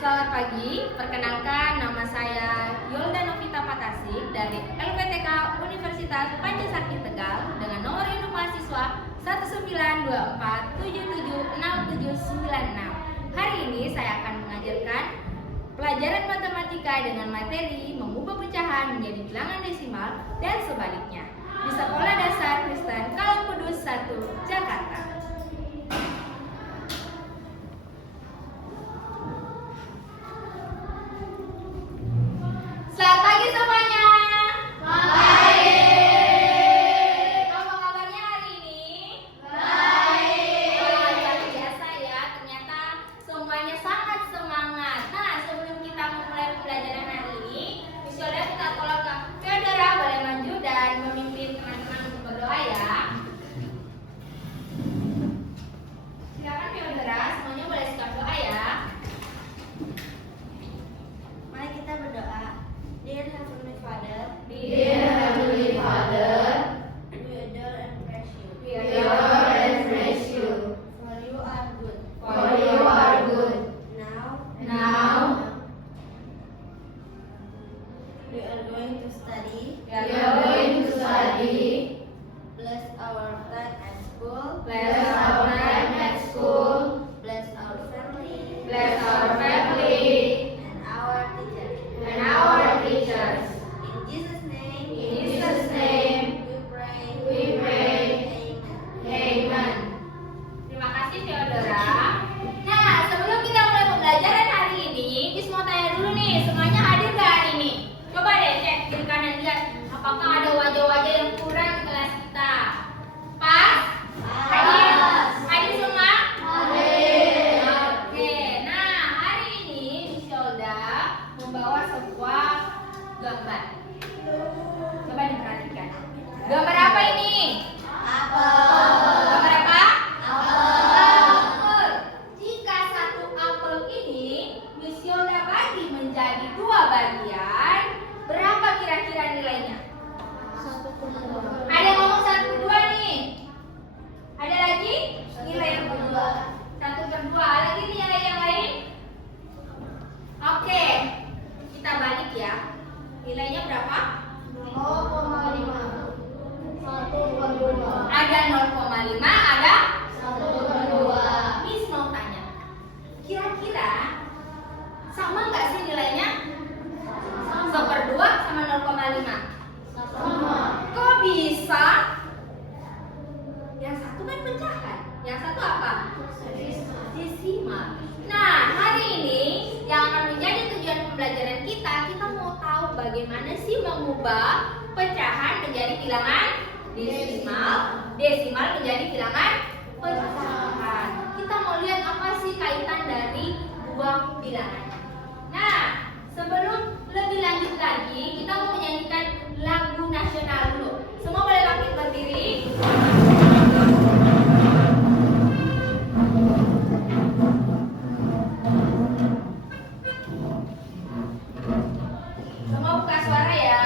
Selamat pagi, perkenalkan nama saya Yolda Novita Patasik dari LPTK Universitas Pancasarki Tegal dengan nomor induk mahasiswa 192477676. Hari ini saya akan mengajarkan pelajaran matematika dengan materi mengubah pecahan menjadi bilangan desimal dan sebaliknya di Sekolah Dasar Kristen Kalangkudus 1, Jakarta. Selamat pagi semuanya. Baik. Apa kabarnya hari ini? Baik. Seperti biasa ya, ternyata semuanya sangat semangat. Nah, sebelum kita memulai pembelajaran hari ini, Miss Yolda minta tolong Kak Theodora boleh maju dan memimpin teman-teman untuk berdoa ya. Silakan Theodora, semuanya boleh sikap doa ya. Mari kita berdoa. Dear Heavenly Father, Dear Heavenly Father, we adore and praise you. we adore and praise you, For you are good. for you are good. Now, We are going to study. we are going to study. Bless our time at school. Bless our time at school. Bless our family. Bless our family And our teachers. and our teachers. In Jesus' name. In Jesus' name, We pray. we pray. Amen. Amen. Terima kasih Theodora. Nah, sebelum kita mulai pembelajaran hari ini, Miss mau tanya dulu nih, semuanya hadir nggak hari ini? Coba deh cek kiri kanan lihat, apakah ada wajah-wajah yang kurang di kelas kita? Pas? Hadir? Hadir semua? Hadir. Oke, nah hari ini Miss Yolda membawa sebuah gambar. Coba diperhatikan. Gambar apa ini? Gambar apa? Apel. Jika satu apel ini Miss Yolda bagi menjadi dua bagian, berapa kira-kira nilainya? Ada yang ngomong 1/2 nih. Ada lagi? Nilai yang kedua. 1/2. Lagi nilai yang lain? Oke. Kita balik ya. Nilainya berapa? 0,5. Ada 0,5, ada 1/2. Miss mau tanya. Kira-kira sama nggak sih nilainya? 1/2 sama 0,5. Kok bisa? Yang satu kan pecahan, yang satu apa? Desimal. Nah, hari ini yang akan menjadi tujuan pembelajaran kita mau tahu bagaimana sih mengubah pecahan menjadi bilangan desimal menjadi bilangan pecahan. Kita mau lihat apa sih kaitan dari dua bilangan. Nah, sebelum lebih lanjut lagi, kita mau menyanyikan lagu nasional dulu. Semua boleh bangkit berdiri. Semua buka suara ya.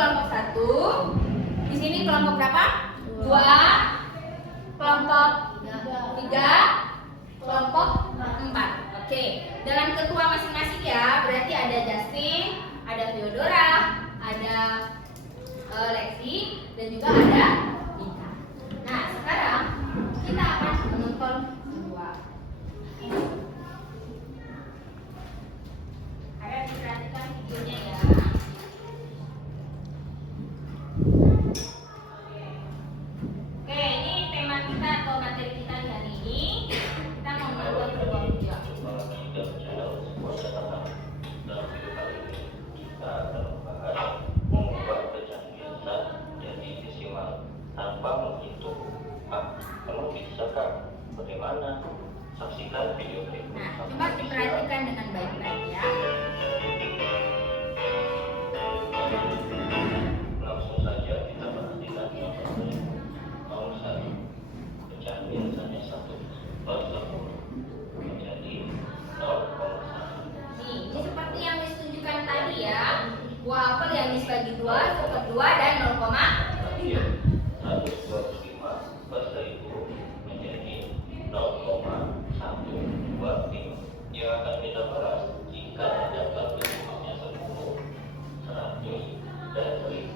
kelompok 1. Di sini kelompok berapa? 2. Kelompok 3. Kelompok 4. Oke, dengan ketua masing-masing ya. Berarti ada Justin, ada Theodora, ada Lexi, dan juga ada Ika. Nah, sekarang kita akan menonton kedua. Harap diperhatikan videonya ya. Oke, ini tema kita atau materi kita di hari ini. Kita mau menonton sebuah video. Tanpa menghitung, kamu bisakah bagaimana? Saksikan video berikut. Nah, coba diperhatikan dengan baik-baik ya. Langsung saja kita perhatikan nomor 1. Pecahan biasanya 1/10 menjadi 0,1. Nih, ini seperti yang ditunjukkan tadi ya. Buah apel yang dibagi 2, 1/2 dan 0,5. 125 per 1000 menjadi 0,125 yang akan kita bahas jika dapat bentuknya 10, 100, dan 1000.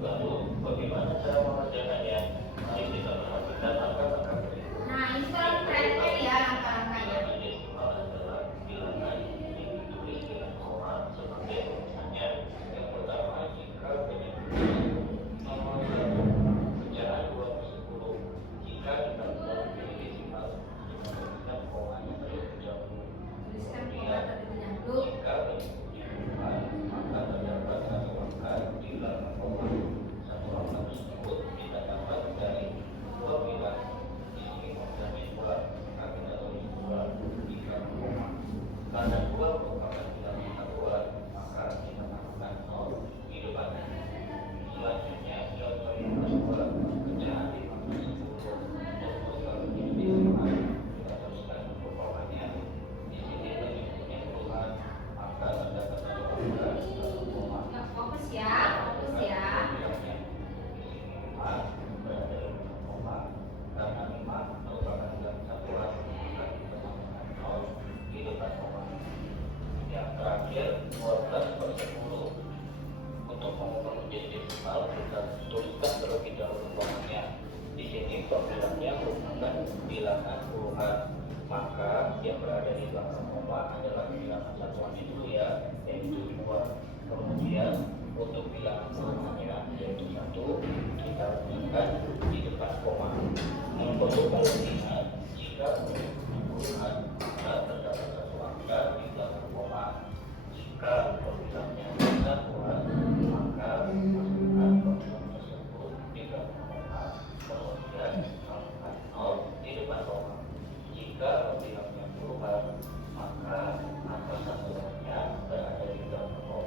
Lalu bagaimana cara mengerjakannya? Mari kita perhatikan langkah-langkah berikut. Nah, ini kalau diperhatikan ya langkah-langkahnya. Bilangan desimal adalah bilangan yang ditulis dengan koma sebagai rumusannya. Yang pertama, jika penyebutnya nomor 1 pecahan 2/10, jika kita memiliki desimal dengan komanya terlebih dahulu. Tuliskan koma terlebih dahulu. Jika penyebutnya 4, maka terdapat satu angka di belakang koma. Satu angka tersebut kita dapat dari dua bilangan. Di sini komanya 2, maka kita tulis 2 di belakang koma. Karena 2 merupakan bilangan satuan, maka kita tambahkan 0 di depannya. Selanjutnya, contoh yang kedua, pecahan 5/10. Untuk kalau ini desimal, kita teruskan untuk komanya. Di sini penyebutnya puluhan, maka terdapat satu angka di belakang koma. Nah, fokus ya, fokus ya. Di sini 5 berada di belakang koma. Karena 5 merupakan bilangan satuan, maka kita tambahkan 0 di depan koma. Yang terakhir, 12/10. Untuk mengubah menjadi desimal, kita tuliskan terlebih dahulu komanya. Di sini pembilangnya merupakan bilangan puluhan, maka yang berada di belakang koma adalah bilangan satuannya dulu ya, yaitu 2. Kemudian untuk bilangan puluhannya yaitu 1, kita letakkan di depan koma. Perlu kalian ingat, jika puluhan maka terdapat satu angka di belakang koma. Jika pembilangnya satuan, maka masukkan pembilang tersebut di belakang koma. Kemudian tambahkan 0 di depan koma. Jika pembilangnya puluhan, maka angka satuannya berada di belakang koma.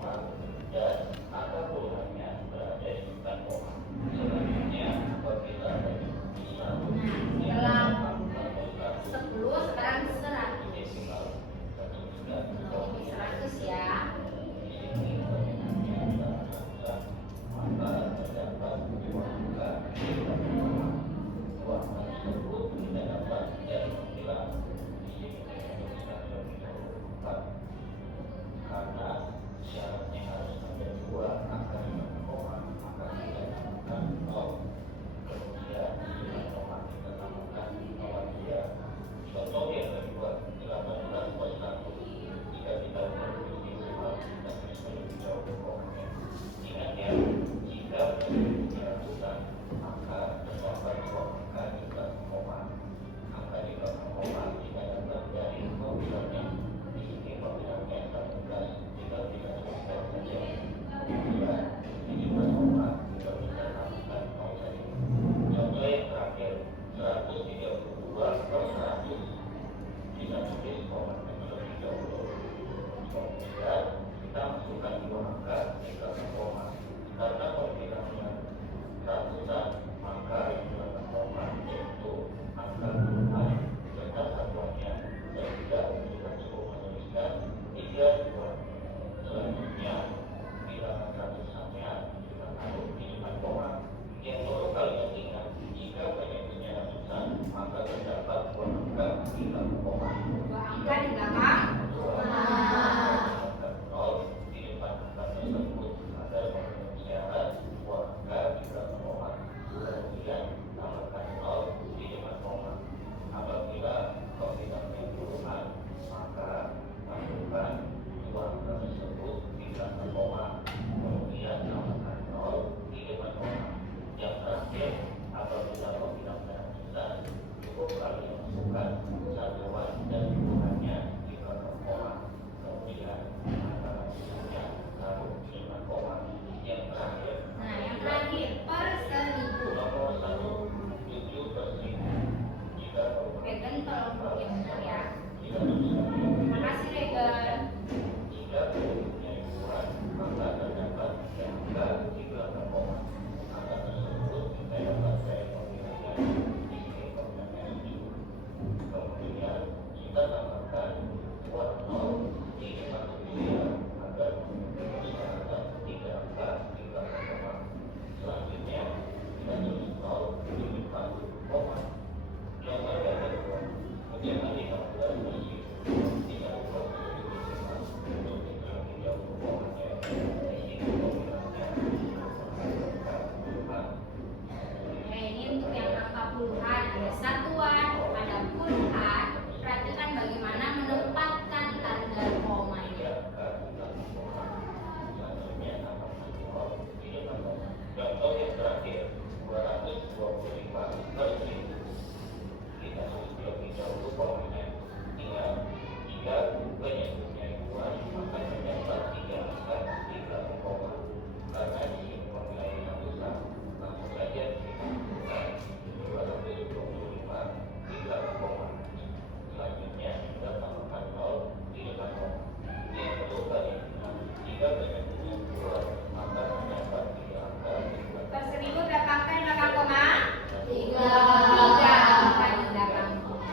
Per 1000 berapa angka di belakang koma? 3. 3 angka di belakang koma.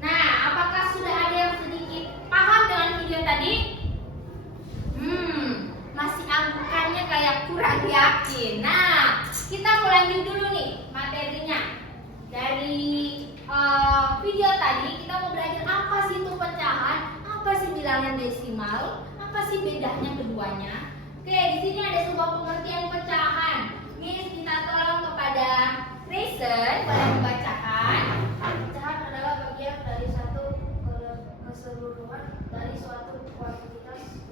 Nah, apakah sudah ada yang sedikit paham dengan video tadi? Masih anggukannya kayak kurang yakin. Nah, kita mau lanjut dulu nih materinya. Dari video tadi kita mau belajar apa sih itu pecahan, apa sih bilangan desimal, apa sih bedanya keduanya. Oke, di sini ada sebuah pengertian pecahan. Miss minta tolong kepada Grayson, boleh membacakan. Pecahan adalah bagian dari satu keseluruhan dari suatu kuantitas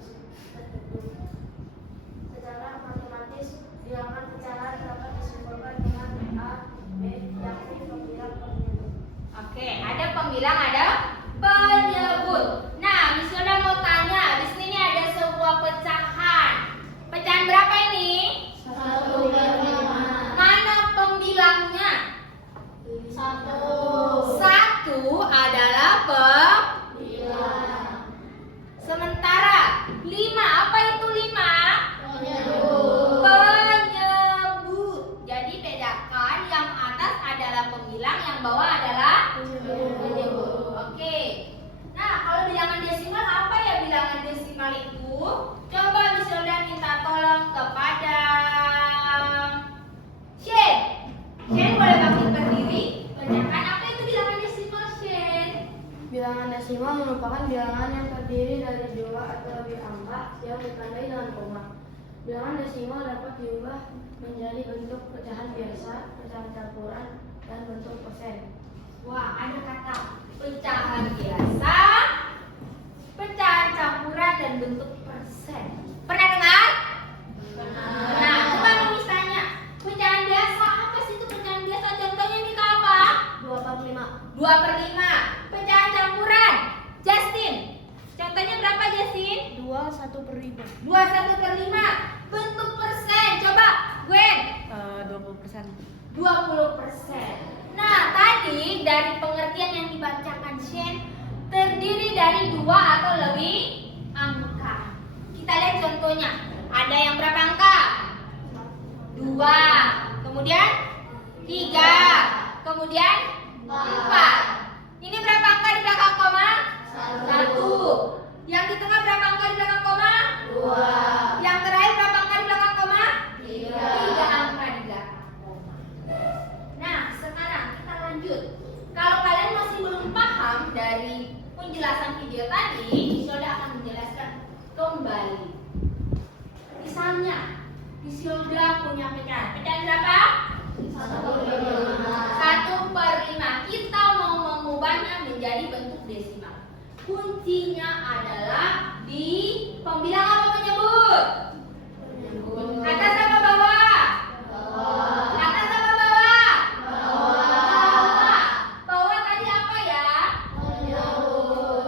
tertentu. Secara matematis, bilangan pecahan dapat disimpulkan dengan A, B, yakni pembilang penyebut. Oke, ada pembilang, ada penyebut. Nah, Miss Yoda mau tanya, di sini ada sebuah pecahan. Pecahan berapa ini? 1/5. Mana pembilangnya? 1. 1 adalah Bilang. sementara 5, apa itu 5? Penyebut. Penyebut. Jadi bedakan, yang atas adalah pembilang, yang bawah adalah penyebut. Oke. Nah, kalau bilangan desimal apa ya bilangan desimal itu? Coba Miss Yoda minta tolong kepada Shane. Shane boleh bangkit berdiri. Bacakan apa itu bilangan desimal, Shane? Bilangan desimal merupakan bilangan yang terdiri dari jumlah atau lebih angka yang ditandai dengan koma. Bilangan desimal dapat diubah menjadi bentuk pecahan biasa, pecahan campuran, dan bentuk persen. Wah, ada kata pecahan biasa, pecahan campuran, dan bentuk persen. Pernah dengar? Nah, coba Miss tanya, pecahan biasa apa sih itu pecahan biasa? Contohnya Mika apa? 2/5. 2/5. Pecahan campuran, Justin. Contohnya berapa, Justin? 2 1/5. 21/5. Bentuk persen, coba Gwen. 20%. 20%. Nah, tadi dari pengertian yang dibacakan Shane terdiri dari 2 atau lebih angka. Kita lihat contohnya. Ada yang berapa angka? 2. Kemudian 3. Kemudian 4. Ini berapa angka di belakang koma? 1. Yang di tengah berapa angka di belakang koma? 2. Yang terakhir berapa angka di belakang koma? 3. 3 angka di belakang koma. Nah, sekarang kita lanjut. Kalau kalian masih belum paham dari penjelasan video tadi, Isolda akan menjelaskan kembali. Misalnya, Isolda punya pecahan. Pecahan berapa? 1/5. Kita mau mengubahnya menjadi bentuk desimal. Kuncinya adalah di pembilang apa penyebut? Atas apa bawah? Atas apa bawah? Bawah. Bawah tadi apa ya?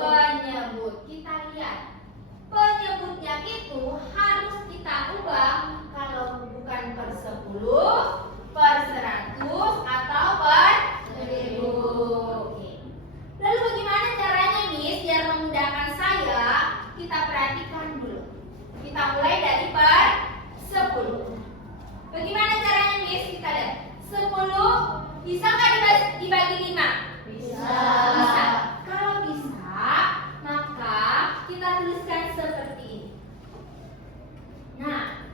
Penyebut. Kita lihat. Penyebutnya itu harus kita ubah kalau bukan per 10, per 100 atau per 1000. Oke. Lalu bagaimana caranya, Miss, biar memudahkan saya? Kita perhatikan dulu. Kita mulai dari per 10. Bagaimana caranya, Miss? Kita lihat. 10 bisa nggak dibagi 5? Bisa. Kalau bisa, maka kita tuliskan seperti ini. Nah,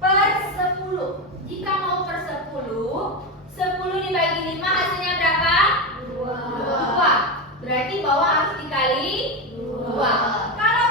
per 10. Jika mau per 10, 10 dibagi 5 hasilnya berapa? 2. Berarti bawah harus dikali 2. Kalau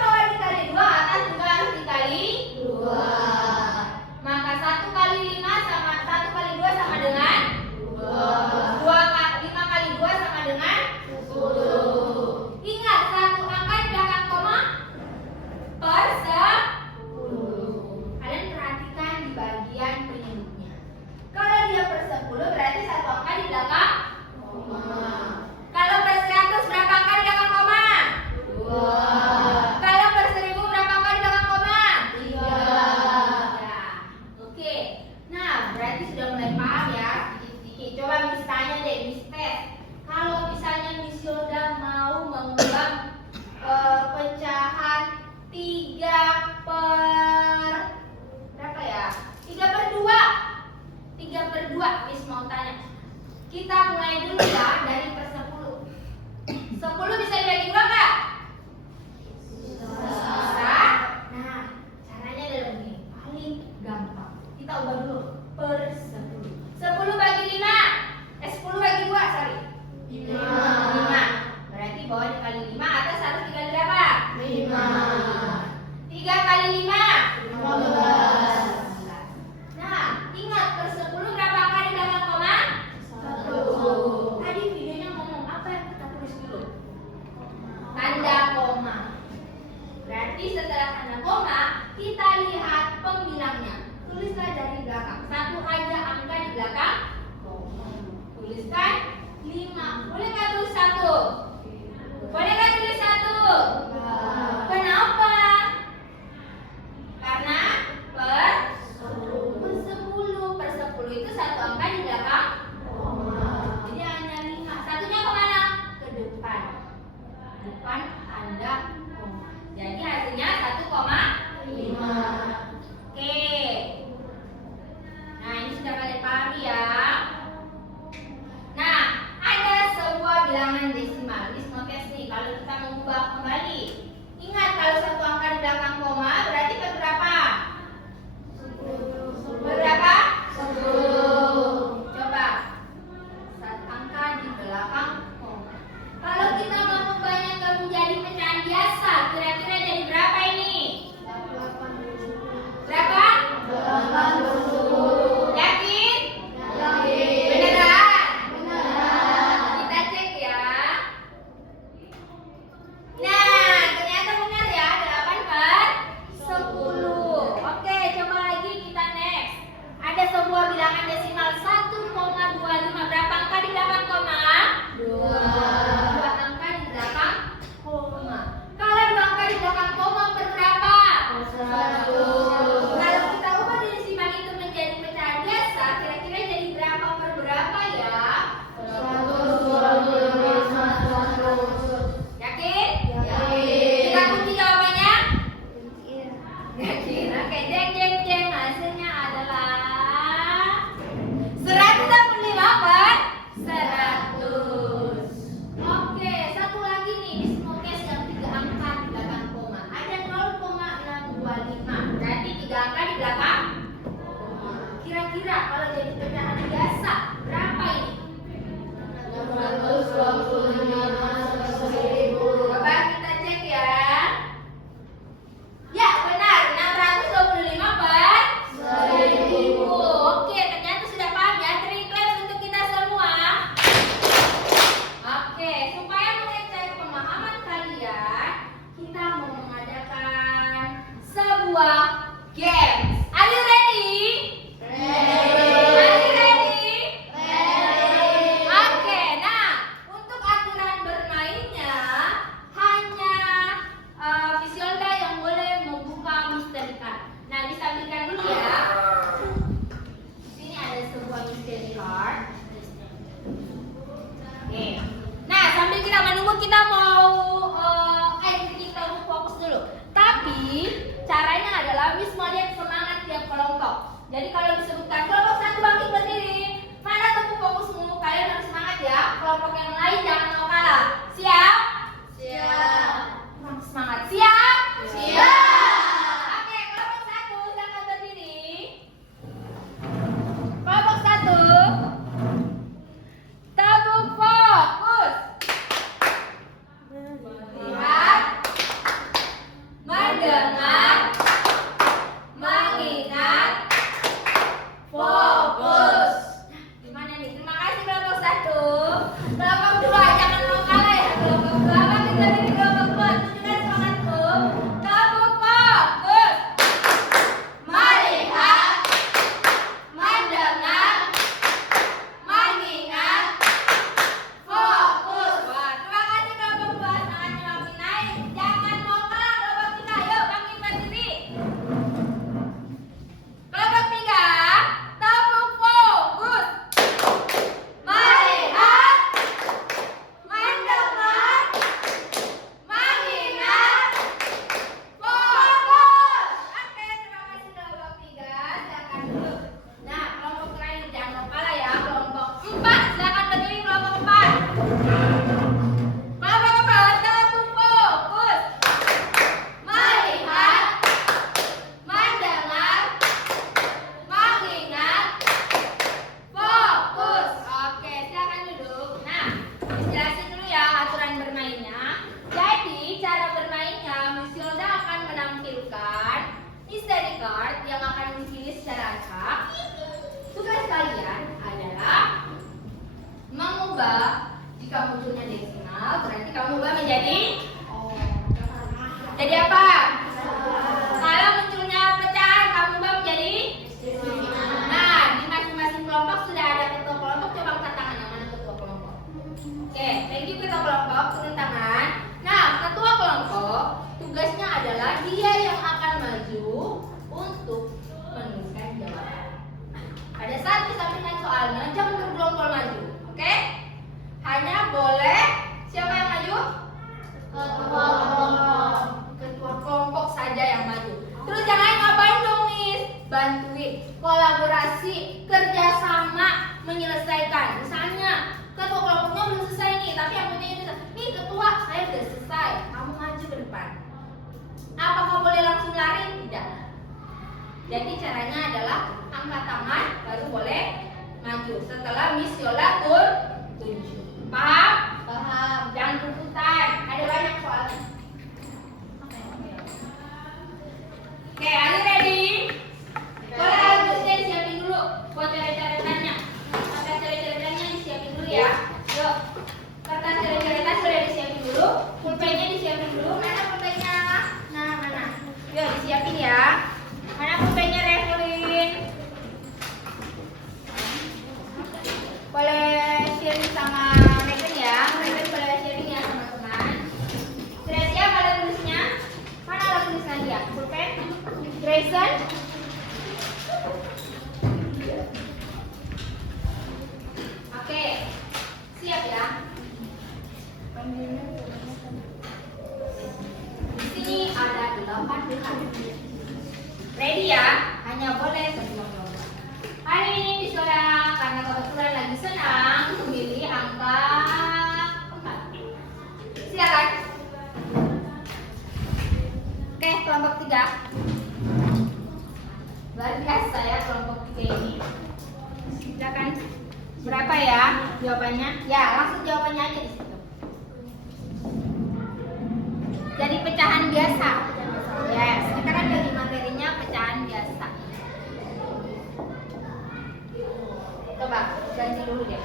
Kan 5. Boleh nggak tulis 1? Boleh nggak tulis 1? Kenapa? Karena per 10. Per 10 itu satu angka di belakang koma. Jadi hanya 5. Satunya kemana? Ke depan. Depan tanda koma. Jadi hasilnya 1,5. Oke. Nah, ini sudah kalian pahami ya. Nah, ada sebuah bilangan desimal. Ini semua tes nih. Kalau kita mengubah kembali, ingat kalau satu angka di belakang koma berarti ke berapa? Berapa? 10. Coba. Satu angka di belakang koma. Kalau kita mengubahnya ke menjadi pecahan biasa, kira-kira jadi berapa ini? Berapa? 80. Yakin? Yakin. Beneran? Benar. Kita cek ya. Nah, ternyata benar ya, 8/10. Oke, coba lagi kita next. Ada sebuah bilangan desimal 1,25. Berapa angka di belakang koma? 2. 2 angka di belakang koma. Kalau 2 angka di belakang koma berapa? 1. Kalau kita ubah desimal itu menjadi pecahan biasa, kira-kira jadi berapa per berapa ya? 100. Yakin? Yakin. Kita kunci jawabannya? Yakin. Oke, jeng jeng jeng. Hasilnya adalah 165/100. Oke, satu lagi nih di semua case yang 3 angka di belakang koma. Ada 0,625. Berarti 3 angka di belakang koma. Kira-kira kalau jadi pecahan biasa berapa ini? 625. Coba kita cek ya. Ya, benar. 625/1000. Oke, ternyata sudah paham ya. Three claps untuk kita semua. Oke, supaya mengecek pemahaman kalian, kita mau mengadakan sebuah games. Are you ready? Are you ready? Oke, nah untuk aturan bermainnya hanya Miss Yolda yang boleh membuka misteri card. Nah, ditampilkan dulu ya. Di sini ada sebuah misteri card. Oke. Nah, sambil kita menunggu kita mau kita mau fokus dulu. Tapi caranya adalah Miss mau lihat semangat tiap kelompok. Jadi kalau disebutkan kelompok 1 bangkit berdiri, mana tepuk fokusmu? Kalian harus semangat ya. Kelompok yang lain jangan mau kalah. Siap? Siap. Semangat. Siap? Siap. Oke, kelompok 1 silakan berdiri. Kelompok 1. Tepuk fokus. Lihat, mendengar, mengingat, fokus. Gimana nih? Terima kasih kelompok 1. Kelompok 2 jangan mau kalah ya. Kelompok 2 bangkit berdiri. Kelompok 2 tunjukkan semangatmu. Tepuk fokus. Melihat, mendengar, mengingat, fokus. Wah, terima kasih kelompok 2. Tangannya makin naik. Jangan mau kalah kelompok 3. Yuk bangkit berdiri. Kelompok 3, tepuk fokus. Melihat, mendengar, mengingat, fokus. Oke, terima kasih kelompok 3. Silakan dulu. Nah, kelompok terakhir jangan mau kalah ya. Kelompok 4, silakan berdiri kelompok 4. Kelompok 4, tepuk fokus. Melihat, mendengar, mengingat, fokus. Oke, silakan duduk. Nah, jelasin dulu ya aturan bermainnya. Jadi, cara bermainnya Miss Yolda akan menampilkan misteri card yang akan dipilih secara acak. Tugas kalian adalah mengubah. Jika munculnya desimal, berarti kamu ubah menjadi apa? Kalau munculnya pecahan, kamu ubah menjadi. Nah, di masing-masing kelompok sudah ada ketua kelompok. Coba angkat tangan yang mana ketua. Jadi caranya adalah angkat tangan baru boleh maju. Setelah Miss Yola tunjuk. Paham? Paham. Jangan tuntutan. Ada banyak soalnya. Oke, are you ready? Boleh harusnya disiapin dulu. Buat coret-coretannya. Kertas coret-coretannya disiapin dulu ya. Yuk. Kertas coret-coretan sudah disiapin dulu. Pulpennya disiapin dulu. Mana pulpennya? Nah, mana? Yuk disiapin ya. Mana pulpennya, Revelin? Boleh sharing sama Megan ya. Megan boleh sharing ya sama teman. Sudah siap alat tulisnya? Mana alat tulisnya dia? Pulpen? Grayson? Oke, siap ya. Di sini ada 8 bulan. Ready ya? Hanya boleh sebelum lomba. Hari ini disorang karena kebetulan lagi senang memilih angka 4. Silakan. Oke, kelompok 3. Luar biasa ya kelompok 3 ini. Silakan. Berapa ya jawabannya? Ya, langsung jawabannya aja di situ. Jadi pecahan biasa. Yes, kita kan bagi materinya pecahan biasa. Coba ganti dulu deh.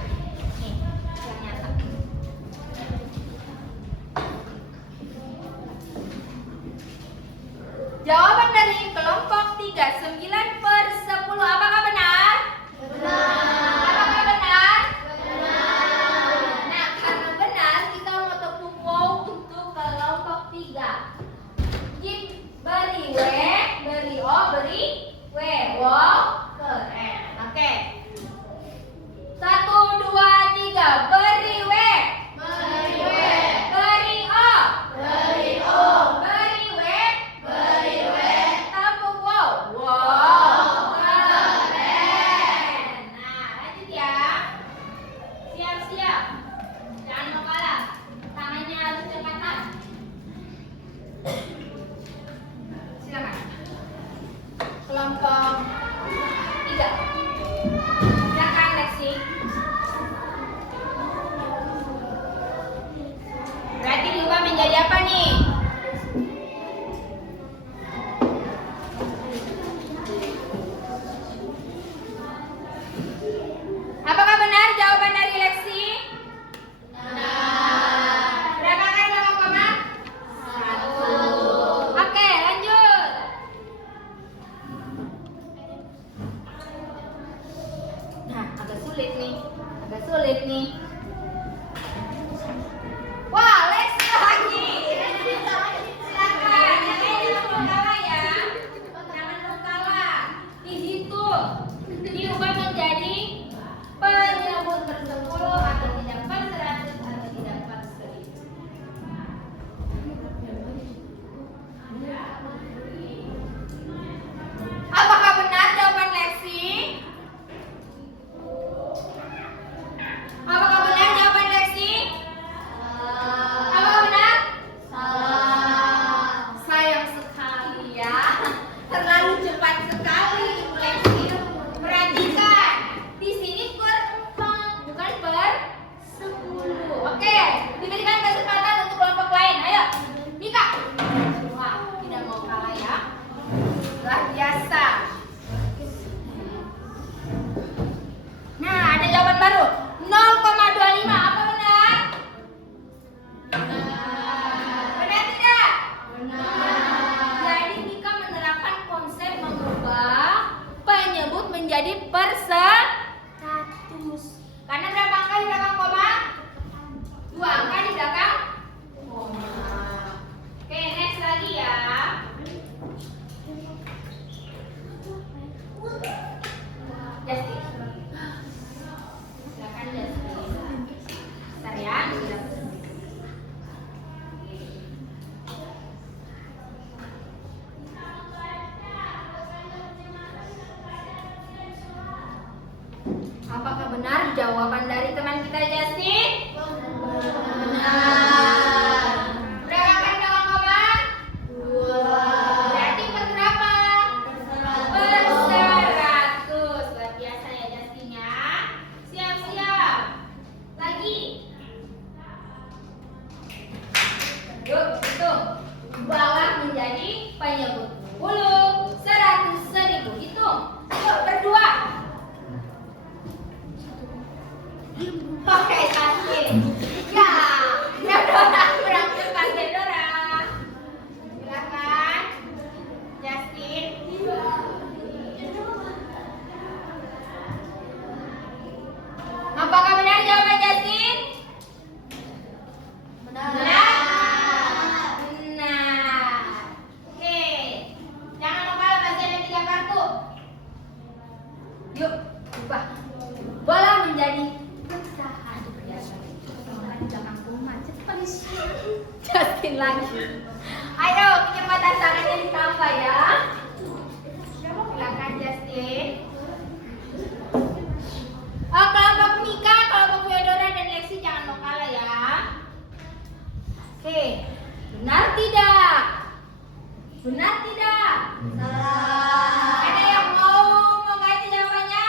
Nih, yang nyata. Jawaban dari kelompok 3, 9/10. Apakah benar? Apakah benar? Nah, karena benar, kita mau tepuk wow untuk kelompok 3. Jip, beri W, beri O, beri W. Wow, keren. Oke. 1, 2, 3. Beri W. Beri W. Beri O. Beri O. Beri W. Beri W. Tepuk wow. Wow, keren. Nah, lanjut ya. Siap-siap. Jangan mau kalah. Tangannya harus dekatan. Silakan. Kelompok 3. Silakan Lexi. Berarti diubah menjadi apa nih? Apakah benar jawaban dari Lexi? Berapa kan sama koma? 1. Oke, lanjut. Nah, agak sulit nih. Wah, Lexi lagi. Silakan, jangan mau kalah ya. Jangan mau kalah. Dihitung. Diubah menjadi penyebut per-10 atau tidak per-100 atau tidak per-1000. Apakah benar jawaban Lexi? Apakah benar jawaban Lexi? Apakah benar? Sayang sekali ya. Terlalu cepat sekali Ibu Lexi. Perhatikan. Di sini per 4 bukan per 10. Oke, diberikan kesempatan untuk kelompok lain. Ayo, Mika. Wah, tidak mau kalah ya. Luar biasa. Nah, ada jawaban baru. 0,25. Apa benar? Benar tidak? Jadi Mika menerapkan konsep mengubah penyebut menjadi per-100. Karena berapa angka di belakang koma? 2 angka di belakang koma. Oke, next lagi ya. Justin. Silakan Justin. Bentar ya, apakah benar jawaban dari teman kita Justin? Berapa kan dalam koma? 2. Berarti per berapa? Per menjadi penyebut 10, 100, 1000. Hitung. Yuk, berdua. Oke, Justin. Ya, Theodora berhasil Kak Theodora. Silakan, Justin. Apakah benar jawaban Justin? Benar. Oke. Jangan lupa masih ada 3 kartu. Yuk, ubah. Bola menjadi pecahan. Jangan kumat, cepat Justin lagi. Ayo, kecepatan tangannya ditambah ya. Silakan Justin. Oh, kelompok Mika, kelompok Theodora dan Lexi jangan mau kalah ya. Oke, benar tidak? Benar tidak? Salah. Ada yang mau ganti jawabannya?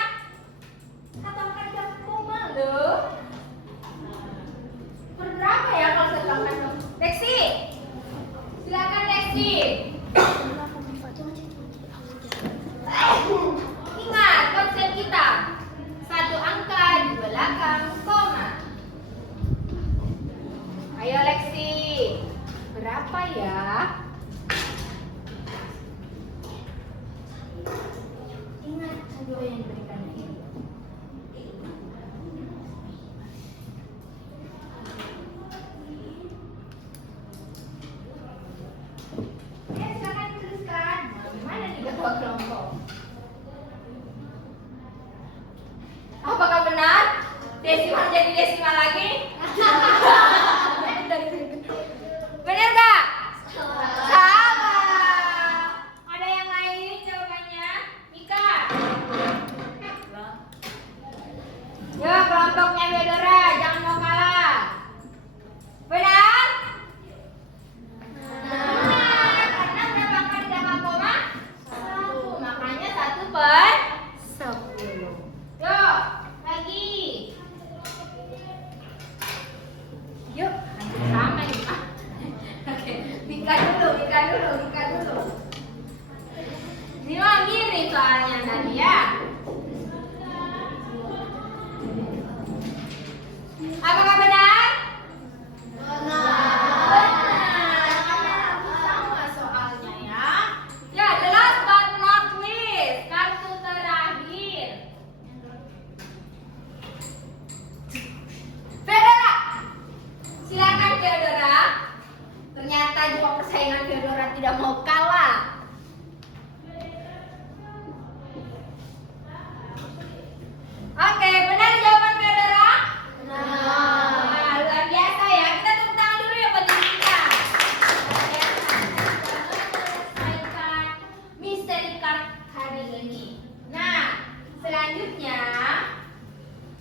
Katakan jam koma loh. Berapa ya kalau saya katakan? Lexi, silakan Lexi. Ingat konsep kita. 1 angka di belakang koma. Ayo Lexi, berapa ya? Ingat kedua yang diberikan ini. Silakan tuliskan. Mana nih ketua kelompok? Apakah benar? Desimal jadi desimal lagi? Benar gak? Salah. Ada yang lain jawabannya? Mika. Yuk kelompoknya Theodora, jangan mau kalah. Benar? Benar. Karena berapa angka di belakang koma? 1. Makanya 1/10. Yuk, lagi. Yuk, hampir sama nih Pak. Oke, Mika dulu. Ini mah mirip soalnya tadi ya. Apakah benar? Benar. Hampir sama soalnya ya. Ya, the last but not least, kartu terakhir. Theodora, silakan Theodora. Ternyata juga persaingan Theodora tidak mau kalah. Oke, benar jawaban Theodora? Benar. Nah, luar biasa ya. Kita tepuk tangan dulu ya buat diri kita. Luar biasa. Selesaikan misteri card hari ini. Nah, selanjutnya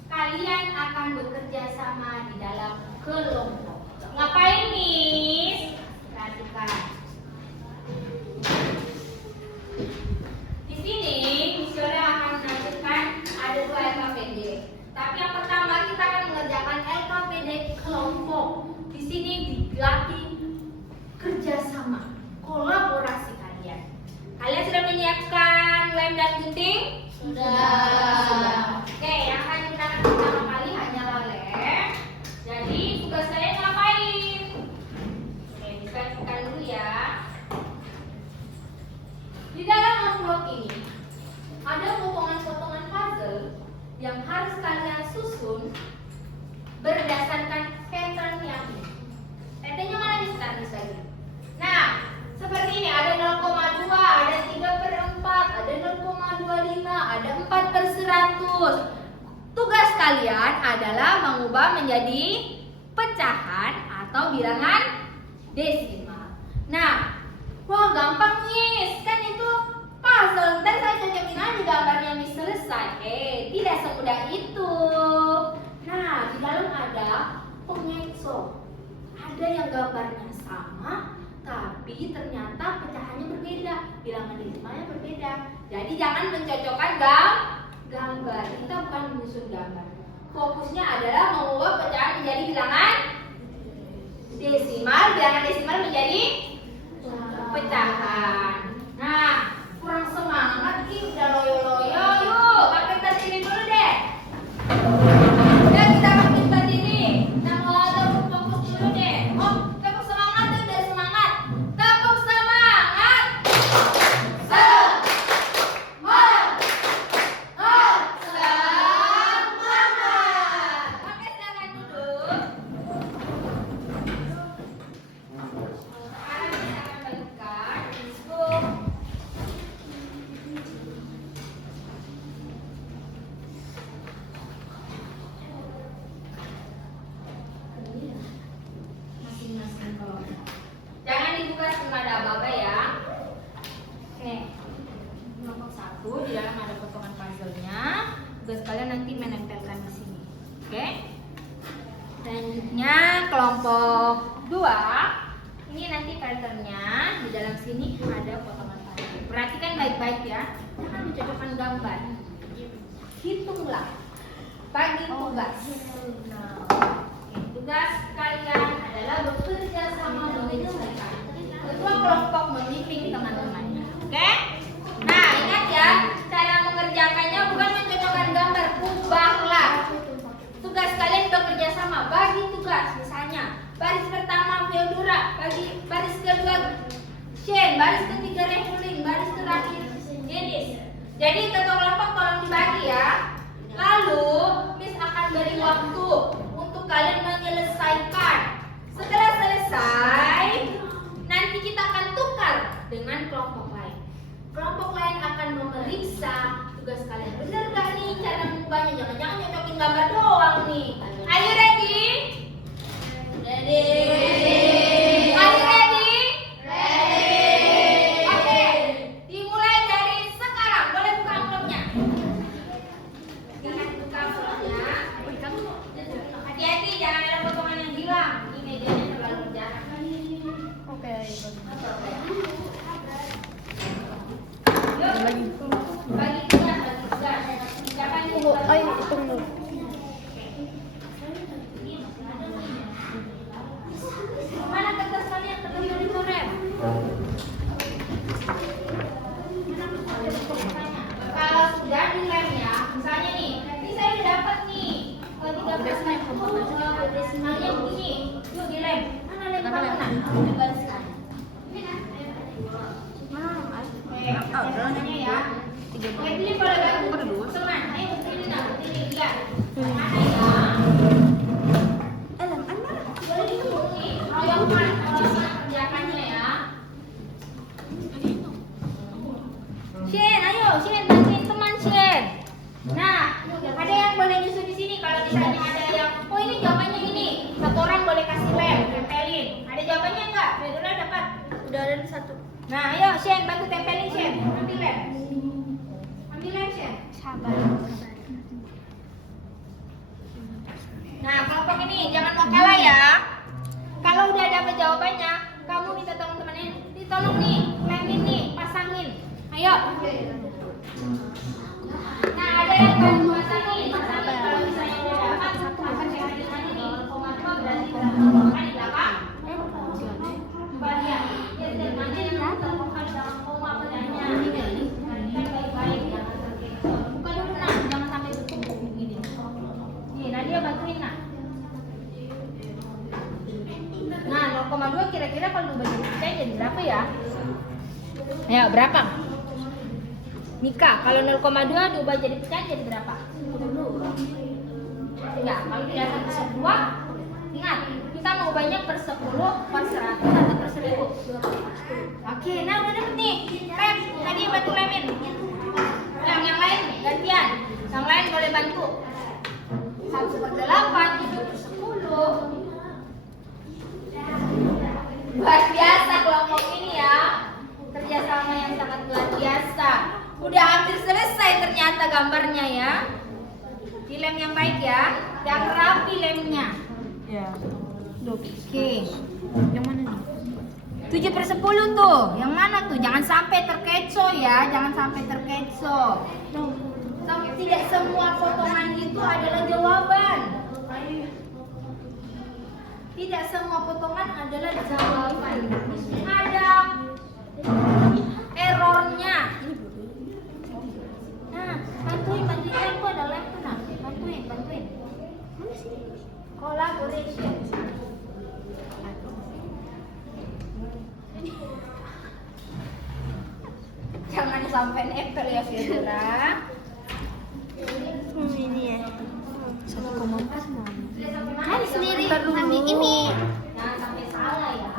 kalian akan bekerja sama di dalam kelompok. Ngapain Miss? Perhatikan. Di sini Miss Yola akan menunjukkan ada 2 LKPD. Tapi yang pertama kita akan mengerjakan LKPD kelompok. Di sini dilatih kerjasama, kolaborasi kalian. Kalian sudah menyiapkan lem dan gunting? Sudah. Oke, yang akan digunakan pertama kali hanyalah lem. Jadi tugas kalian ngapain? Oke, diperhatikan dulu ya. Di dalam envelope ini ada potongan-potongan puzzle yang harus kalian susun berdasarkan pattern yang ini. Patternnya mana nih lagi? Nah, seperti ini ada 0,2, ada 3/4, ada 0,25, ada 4/100. Tugas kalian adalah mengubah menjadi pecahan atau bilangan desimal. Nah, wah gampang Miss, kan itu puzzle. Ntar saya cocokin aja gambarnya Miss selesai. Tidak semudah itu. Nah, di dalam ada pengecok. Ada yang gambarnya sama, tapi ternyata pecahannya berbeda, bilangan desimalnya berbeda. Jadi jangan mencocokkan gambar. Kita bukan menyusun gambar. Fokusnya adalah mengubah pecahan menjadi bilangan desimal menjadi pecahan. sini ada potongan panjang. Perhatikan baik-baik ya. Jangan mencocokkan gambar. Hitunglah. Bagi tugas. Tugas kalian adalah bekerja sama menyelesaikan. Ketua kelompok membimbing teman-temannya. Oke? Nah, ingat ya, cara mengerjakannya bukan mencocokkan gambar, ubahlah. Tugas kalian bekerja sama, bagi tugas. Misalnya, baris pertama Theodora, bagi baris kedua Shane, baris ketiga Rehuling, baris terakhir Dennis. Jadi ketua kelompok tolong dibagi ya. Lalu Miss akan beri waktu untuk kalian menyelesaikan. Setelah selesai, nanti kita akan tukar dengan kelompok lain. Kelompok lain akan memeriksa tugas kalian. Benar gak nih cara mengubahnya? Jangan-jangan nyocokin gambar doang nih. Are you ready? Ready. Are you ready? Ready. Oke, dimulai dari sekarang. Boleh buka amplopnya. Jangan buka amplopnya. Hati-hati, jangan ada potongan yang hilang. Ini mejanya terlalu berjarak. Oke. Bagi tugas. Siapa yang Tunggu, ayo hitung dulu. Mana kertas kalian? Kertas dari korem. Kalau sudah di lem ya, misalnya nih, ini saya udah dapat nih 13 desimalnya begini. Yuk di lem. Mana lem kamu nak? Dibariskan. Oke, ya. Oke, pilih boleh bantu. Teman, ayo pilih nak, pilih lihat. Mana ya? Boleh dihitung nih. Kalau yang mana kerjakannya ya. Shen, ayo Shen, bantuin teman Shen. Nah, ada yang boleh nyusun di sini. Kalau misalnya ada yang, oh ini jawabannya gini. Satu orang boleh kasih lem, tempelin. Ada jawabannya enggak? Fedora dapat. Udah ada satu. Nah, ayo Shen, bantu tempelin Shen. Ambil lem. Ambil lem Shen. Sabar. Nah, kelompok ini jangan mau kalah ya. Kalau udah dapat jawabannya, kamu minta tolong temannya, ditolong nih, lemin nih, pasangin. Ayo. Nah, ada yang bantu pasangin. Kalau misalnya udah dapat, pasang dengan ini. Koma 2 berarti berapa? Di belakang. Coba lihat. Nanti yang terkongkar dalam koma bedanya. Kan baik-baik, jangan terkecoh. Buka dulu nak, jangan sampai bertumpuk begini. Nih, Nadia bantuin nak. Nah, 0,2 kira-kira kalau diubah jadi pecahan jadi berapa ya? Ayo, berapa? Nika, kalau 0,2 diubah jadi pecahan jadi berapa? Enggak, kalau tidak per 2, ingat, kita mau ubahnya per 10, per 100, atau per 1000. Oke, nah udah dapet nih. Lem, tadi bantu lemin. Yang lain gantian. Yang lain boleh bantu. 1/8, 7/10. Luar biasa kelompok ini ya. Kerjasama yang sangat luar biasa. Udah hampir selesai ternyata gambarnya ya. Di lem yang baik ya. Yang rapi lemnya. Ya. Oke. Yang mana nih? 7/10 tuh. Yang mana tuh? Jangan sampai terkecoh ya. Jangan sampai terkecoh. Tidak semua potongan itu adalah jawaban. Tidak semua potongan adalah jawaban. Ada errornya. Nah, bantuin lemku ada lem tuh nah. Bantuin. Collaboration. Jangan sampai nempel ya Fedora. Ini ya. 1,4 mau. Kan Sendiri ambil ini. Jangan sampai salah ya.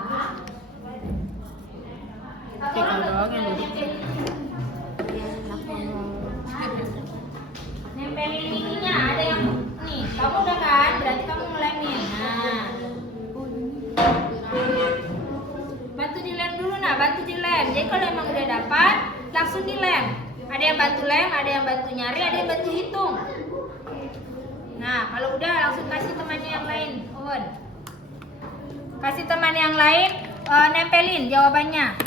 Oke, kalau yang nempelin ininya ada yang nih. Kamu udah kan? Berarti kamu ngelemin. Nah. Bantu dilem dulu nah, bantu dilem. Jadi kalau emang udah dapat, langsung dilem. Ada yang bantu lem, ada yang bantu nyari, ada yang bantu hitung. Nah, kalau udah langsung kasih temannya yang lain. Owen. Kasih teman yang lain nempelin jawabannya.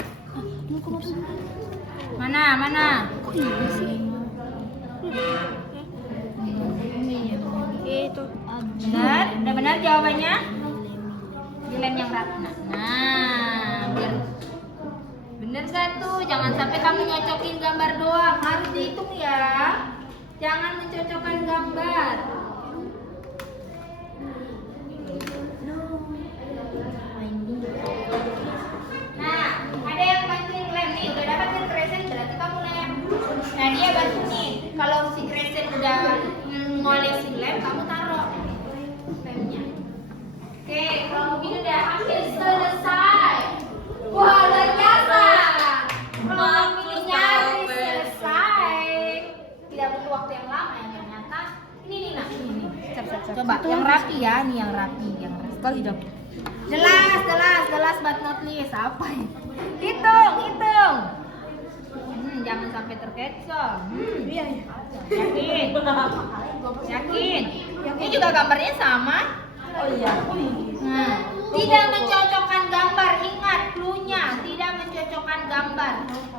Mana? Itu. Benar? Udah benar jawabannya? Dilem yang rapi. Nah, biar bener satu. Jangan sampai kamu nyocokin gambar doang. Harus dihitung ya. Jangan mencocokkan gambar. Nah, ada yang bantuin lem nih. Udah dapat kan crescent, berarti kamu lem. Nah, dia bantu nih. Kalau si crescent udah ngolesin lem, kamu taruh lemnya. Oke, kalau begini udah hampir selesai. Wah, luar biasa. Kalau begini nyaris selesai. Tidak butuh waktu yang lama ya ternyata. Ini nih, nah, ini nih. Coba yang rapi ya, nih yang rapi, Sekali dong. Jelas but not least. Apa ini? Hitung. Jangan sampai terkecoh. Iya. Yakin? Ini juga gambarnya sama. Oh iya. Nah, tidak mencocokkan gambar. Ingat cluenya, tidak mencocokkan gambar.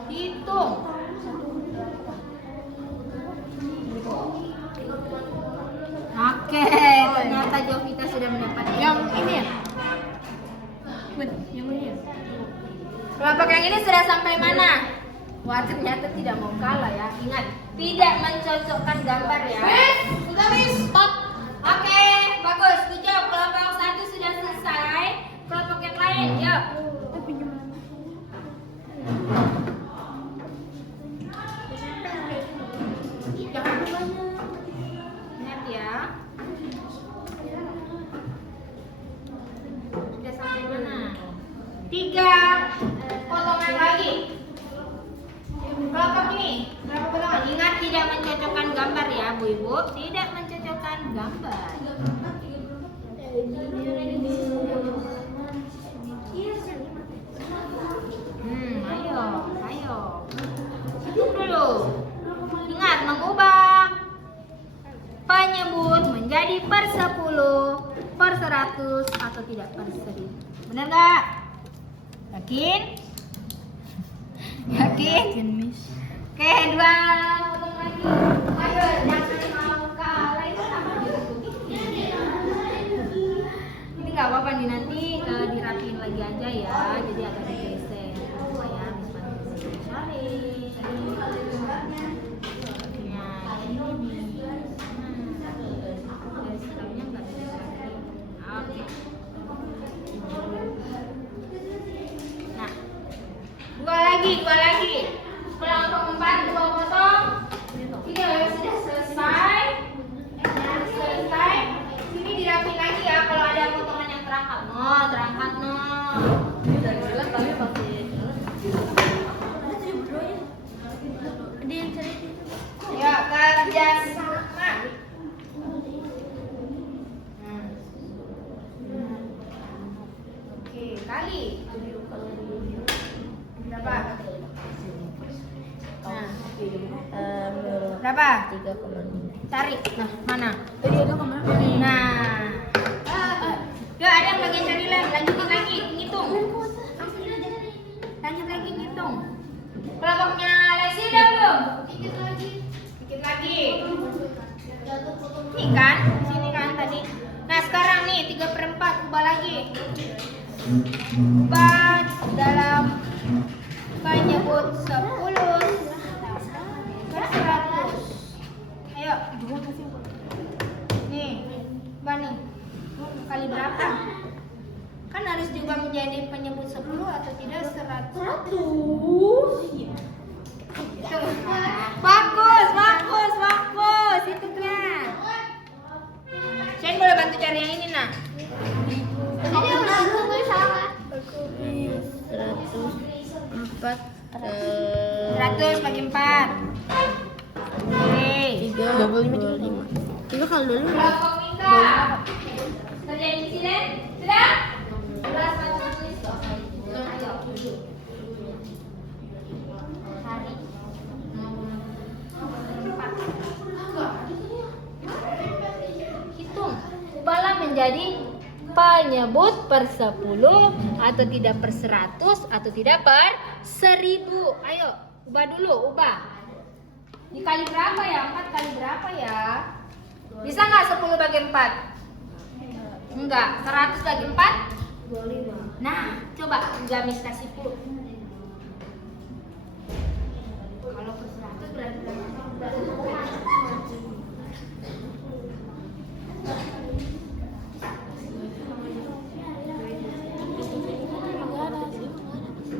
Hitung. Oke, ternyata Jovita sudah mendapatkan Yang ini ya? Yang ini ya? kelompok yang ini sudah sampai mana? Wah, ternyata tidak mau kalah ya. Ingat, tidak mencocokkan gambar ya. Sudah Miss. Stop. Oke, bagus. Good job. Kelompok 1 sudah selesai. Kelompok yang lain, yuk. Ingat ya. Sudah sampai mana? 3 potongan lagi. Kelompok ini berapa potongan? Ingat tidak mencocokkan gambar ya, Bu Ibu. Tidak mencocokkan gambar. Ayo. Hitung dulu. Ingat mengubah penyebut menjadi per 10, per 100 atau tidak per 1000. Benar nggak? Yakin? Yakin, Miss? Oke, 2 potong lagi. Ayo, jangan mau kalah. Itu apa? Ini nggak apa-apa nih, nanti dirapiin lagi aja ya. Jadi agak digeser supaya Miss Fanny bisa cari. Nah, ini nih. Dari setelahnya nggak ada lagi. Oke. Nah, dua lagi. Kelompok 4 2 potong. Ini sudah selesai. Ini dirapiin lagi ya kalau ada potongan yang terangkat. Terangkat no. Dari jelas tapi pakai ada yang cari Ya, kerja sama. Oke, kali. Berapa? Nah, berapa? 3,5. Cari. Nah, mana? Tadi ada kemana? Nah. Yuk, ada yang bagian cari lem. Lanjutin lagi, ngitung. Lanjut lagi ngitung. Kelompoknya Lesi udah belum? Dikit lagi. Ini kan? Sini kan tadi. Nah, sekarang nih 3/4 ubah lagi. Ubah dalam penyebut 10 per 100. Ayo. Nih, ubah nih. Kali berapa? Kan harus juga menjadi penyebut 10 atau tidak 100. Bagus. Hitungnya. Saya boleh bantu cari yang ini, nah. Aku 104 100 bagi 4. Oke. 25. 3 kali dulu. Kelompok Mika. Kerjaan insiden sudah? 11 macam tulis kok. Ayo. Hari. Hitung. Ubahlah menjadi penyebut per 10 atau tidak per 100 atau tidak per 1000. Ayo, ubah dulu, ubah. Dikali berapa ya? 4 kali berapa ya? Bisa nggak 10 bagi 4? Enggak. 100 bagi 4? 25. Nah, coba Gamis kasih 10. Kalau ke 100 berarti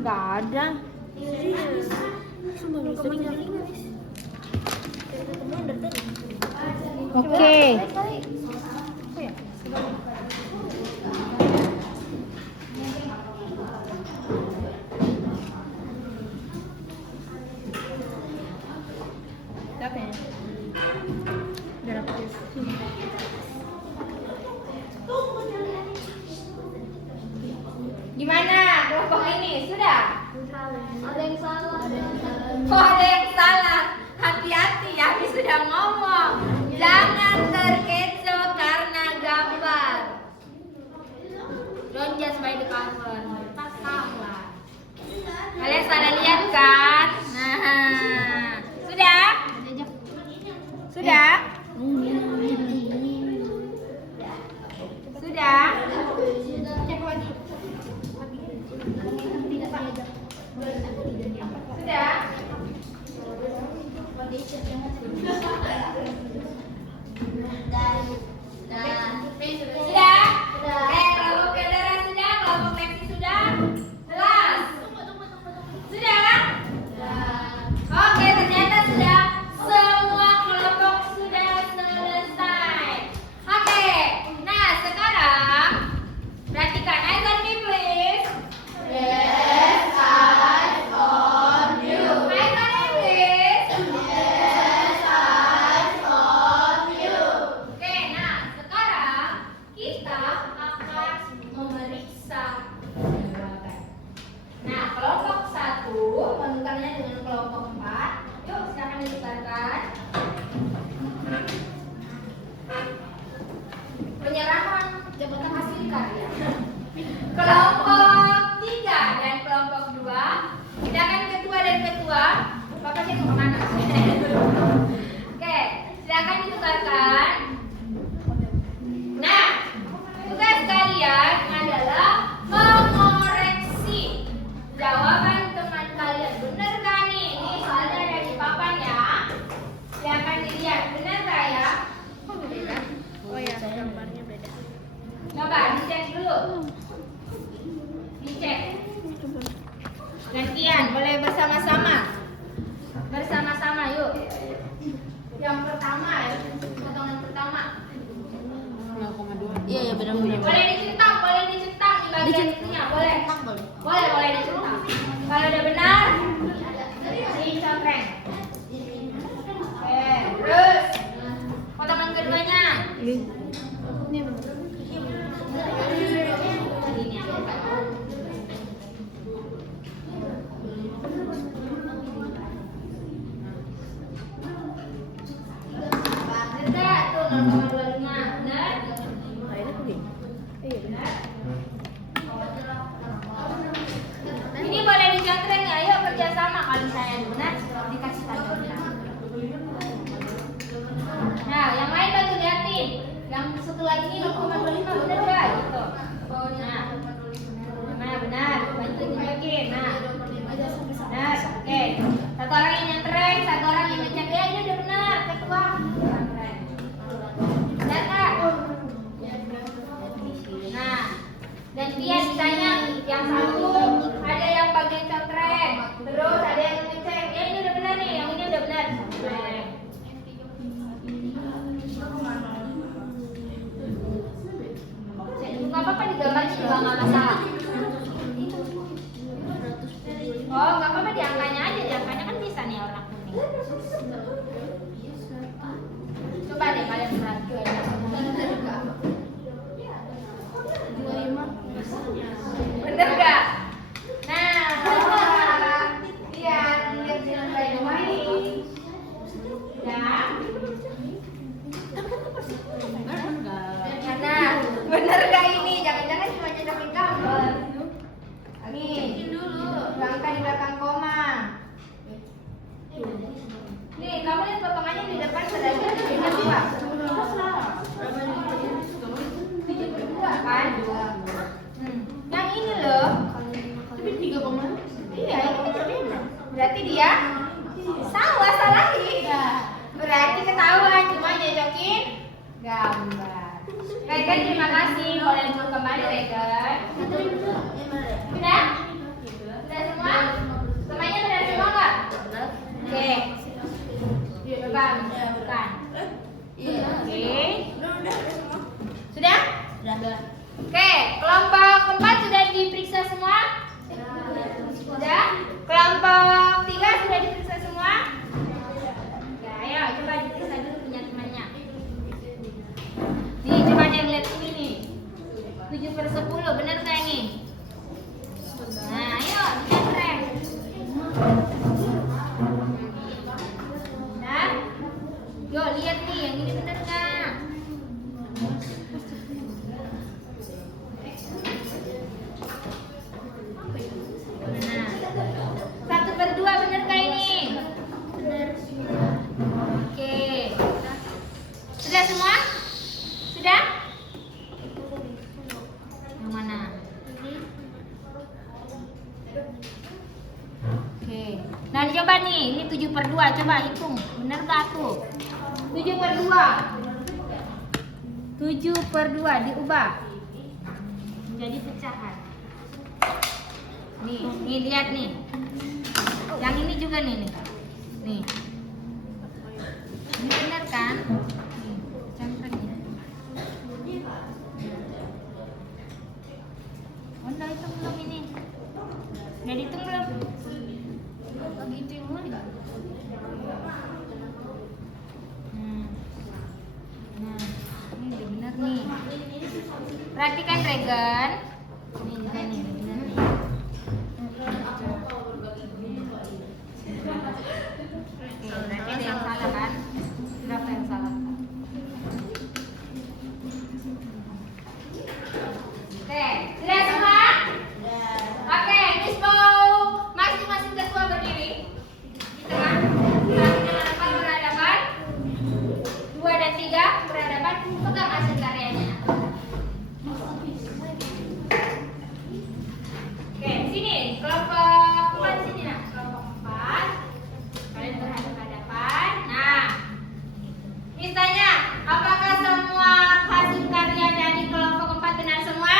Nggak ada. Oke. gimana kelompok ini? Sudah? Ada yang salah. Oh, ada yang salah. Hati-hati ya, Abi sudah ngomong. Jangan terkecoh karena gambar. Don't judge by the cover. Tak salah. Kalian salah lihat kan? Nah, sudah? Sudah? Sudah? Sudah? Sudah? Kelompok saudara sudah? Kelompok Lexi sudah? Jelas? Sudah? Oke, ternyata sudah. Semua kelompok sudah selesai. Oke, nah sekarang perhatikan. Eyes on me please. Eyes on me please. Oke, nah sekarang kita akan memeriksa jawaban. Nah, kelompok 1 menukarnya dengan kelompok 4. Yuk, silakan ditukarkan. Penyerahan jabatan hasil karya. Kelompok 3 dan kelompok 2. Silakan ketua dan ketua. Bapak saya ke mana? Oke, silakan ditukarkan. Nah, tugas kalian adalah mengoreksi jawaban teman kalian. Benar gak nih? Ini soalnya ada di papan ya. Silakan dilihat, benar gak ya? Oh ya, gambarnya beda. Coba dicek dulu. Dicek. Gantian, boleh bersama-sama. Bersama-sama yuk. Yang pertama ya, potongan pertama. Iya, ya benar-benar. Boleh dicentang di bagian ininya, boleh. Boleh dicentang. Kalau udah benar, dicontreng. Oke, terus potongan keduanya. Ini aku buka. Benar tuh 0,25. Benar? Ini boleh dicontreng ya, ayo kerjasama. Kalau saya benar, dikasih tanda. Nah, yang lain bantu liatin. Yang setelah ini 0,25 benar gak? Gitu. Nah, benar. Bantu dibagiin. Nah, benar. Oke. Satu orang yang nyantreng, satu orang yang ngecek. Ya, ini udah benar. Ketua. Nyantreng. Benar kak? Nah, dan dia ditanya yang satu ada yang bagian contreng, terus ada yang ngecek. Ya ini udah benar nih, yang ini udah benar. Nggak apa-apa digambar juga nggak masalah. Oh nggak apa-apa diangkanya aja, diangkanya kan bisa nih warna kuning. Coba deh kalian perhatikan. Bener gak? Nah, lihat baik-baik. Ya. Nah, bener gak ini? Jangan-jangan cuma nyedokin gambar. Nih, dulu. Langkah di belakang Berarti dia salah lagi. Berarti ketahuan, cuma nyocokin gambar. Regan, terima kasih. Boleh dulu kembali, Regan. Sudah? Sudah semua? Semuanya sudah semua nggak? Oke. Coba bukan. Oke. Sudah? Oke, kelompok 4 sudah diperiksa semua? Sudah? Kelompok 3 sudah diperiksa semua? Ya, ayo coba diperiksa dulu punya temannya. Nih, coba yang lihat ini nih. 7/10, bener nggak ini? Nah, ayo lihat Ren. Nah, yuk lihat nih yang ini bener nggak? Nah, 1/2 bener nggak ini? Bener. Oke. Sudah semua? Sudah? Yang mana? Oke. Nah, coba nih, ini 7/2, coba hitung. Bener nggak tuh? 7/2. 7/2 diubah menjadi pecahan. Nih lihat nih. Yang ini juga nih. Nih. Ini benar kan? Nih, centangnya. Udah hitung belum ini? Udah dihitung belum? Begitu mulu. Nah, ini udah benar nih. Perhatikan Regan. Ini juga nih, udah benar nih. Oke, berarti ada yang salah kan? Berapa yang salah? Oke, sudah semua? Oke, Miss mau masing-masing ketua berdiri di tengah. Kaki dengan depan berhadapan. 2 dan 3 berhadapan. Pegang hasil karyanya. Oke, sini kelompok 4 sini nah. Kelompok 4 kalian berhadapan-hadapan. Nah, misalnya apakah semua hasil karya dari kelompok 4 benar semua?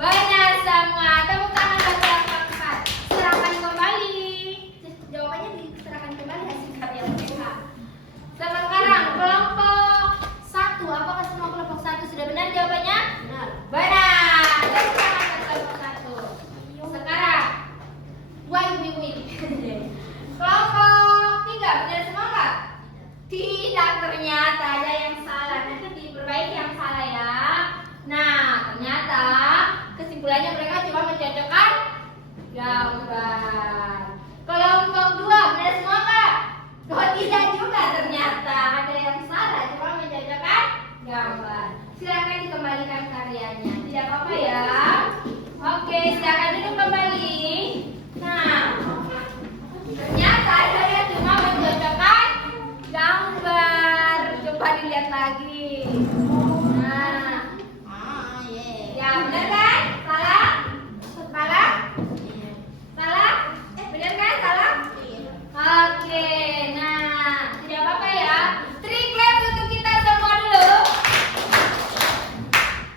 Benar semua. Tepuk tangan buat kelompok 4. Serahkan kembali. Jawabannya diserahkan kembali hasil karya mereka. Sekarang kelompok 1. Apakah semua kelompok 1 sudah benar jawabannya? Benar. Benar. Tepuk tangan buat kelompok 1. Sekarang dua ibu-ibu ini. Kelompok 3 benar semua nggak? Tidak, ternyata ada yang salah. Nanti diperbaiki yang salah ya. Nah, ternyata kesimpulannya mereka cuma mencocokkan gambar. Kelompok 2 benar semua nggak? Oh, tidak juga, ternyata ada yang salah, cuma mencocokkan gambar. Silakan dikembalikan karyanya. Tidak apa-apa ya. Oke, silakan duduk kembali. Nah, ternyata saya cuma mencocokkan gambar. Coba dilihat lagi. Nah, ya benar kan? Salah? Salah? Salah? Benar kan? Salah? Oke, nah tidak apa-apa ya. 3 clap untuk kita semua dulu.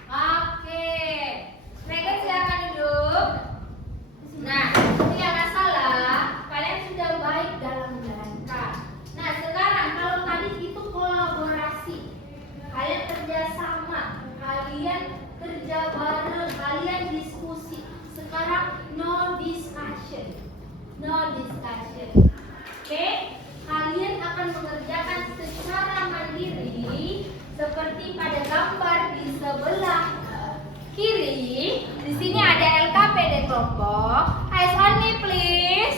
Oke, Megan silakan duduk. Nah, tidak masalah. Kalian sudah baik dalam menjalankan. Nah, sekarang kalau tadi itu kolaborasi, kalian kerjasama, kalian kerja bareng, kalian diskusi. Sekarang no discussion. No discussion. Oke, kalian akan mengerjakan secara mandiri seperti pada gambar di sebelah kiri. Di sini ada LKPD kelompok. Eyes on me please.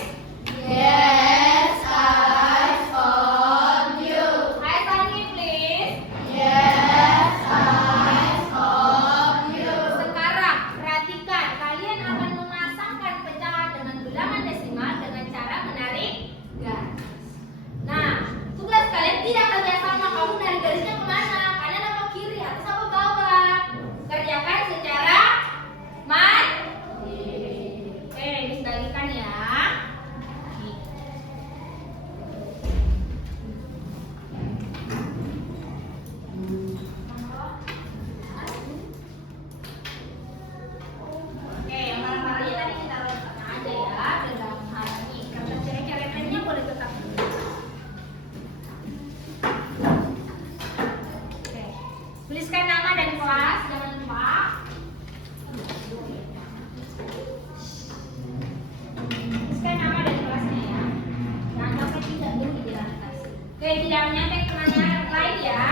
Yes, eyes on you. Eyes on me please. Yes, eyes on you. Sekarang perhatikan, kalian akan memasangkan pecahan dengan bilangan desimal dengan cara menarik garis. Nah, tugas kalian tidak kerjasama. Kamu narik garisnya kemana? Kanan apa kiri? Atas apa bawah? Kerjakan secara mandiri. atau tidak dulu dijelaskan. Oke, tidak menyampai teman yang lain ya.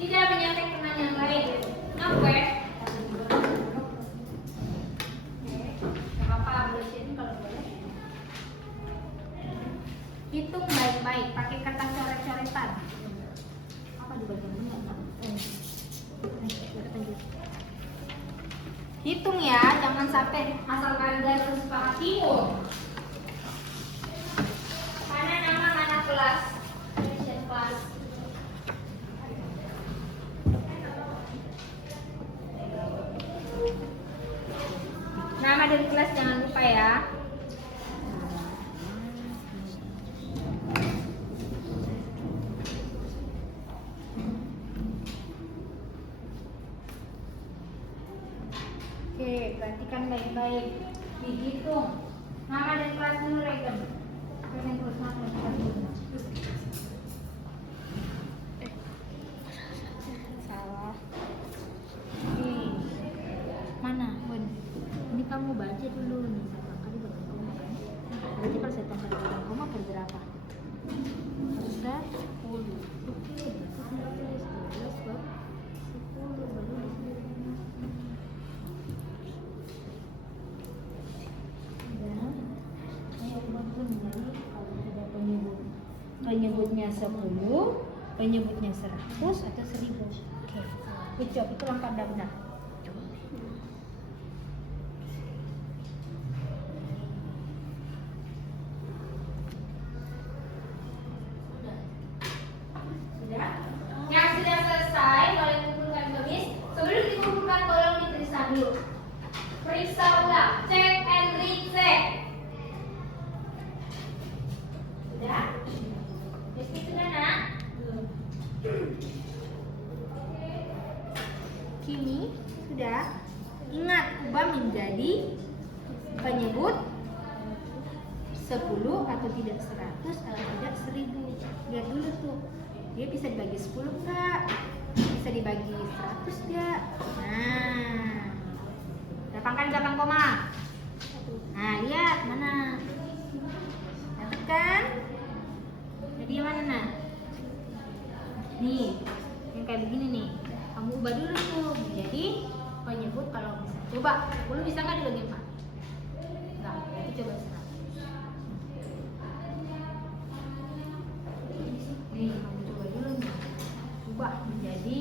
Tidak menyampai teman yang lain. Oke. Apa boleh sharing kalau boleh? Hitung baik-baik, pakai kertas coret-coretan. Apa di bagian ini? Hitung ya, jangan sampai asal kalian garis sepakat timur. Mana nama mana kelas? Kelas. Nama dan kelas jangan lupa ya. Oke, perhatikan baik-baik. Dihitung. Nama dan kelas dulu, Regen. Regen terus nama dan kelas dulu. Salah. Nih. Mana, Bun? Ini kamu baca dulu nih. Satu kali bagian koma kan? Berarti kalau saya tambah bagian koma berapa? 10. Oke, berarti 12 buat 10 baru di sini. Penyebutnya 10, penyebutnya 100 atau 1000. Oke, good job, itu langkah benar. Sudah? Yang sudah selesai boleh kumpulkan garis. Sebelum dikumpulkan tolong diperiksa dulu. Periksa ulang, check and recheck. Sudah? Meski sudah nak? Kini sudah. Ingat, ubah menjadi penyebut 10 atau tidak 100 atau tidak 1000. Lihat dulu tuh, dia bisa dibagi 10 enggak? Bisa dibagi 100 enggak? Nah, dapatkan 8 koma. Nah, lihat mana? Dapat kan? Jadi yang mana nah? Nih, yang kayak begini nih. Kamu ubah dulu tuh menjadi penyebut kalau bisa. Coba, 10 bisa nggak dibagi 4? Enggak, berarti coba 100. Nih, kamu coba dulu nih. Ubah menjadi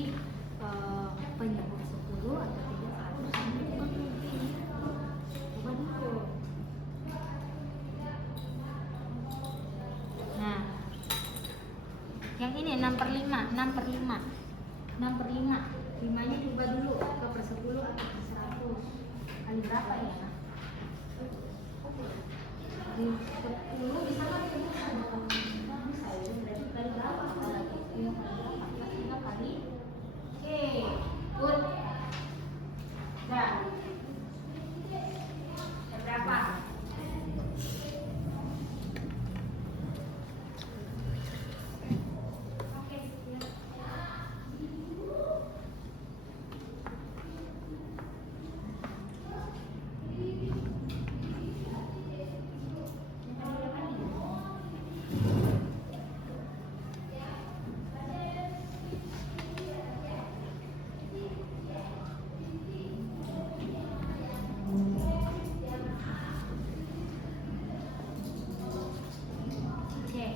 penyebut 10 atau tidak 100. Coba dulu. Nah, yang ini 6/5, 6/5, 6/5. 5-nya diubah dulu ke per 10 atau per 100. Kali berapa ya? Di 10 bisa nggak diubah? Bisa ya, berarti kali berapa? Kali berapa? 3 kali. Oke, good. Nah, berapa?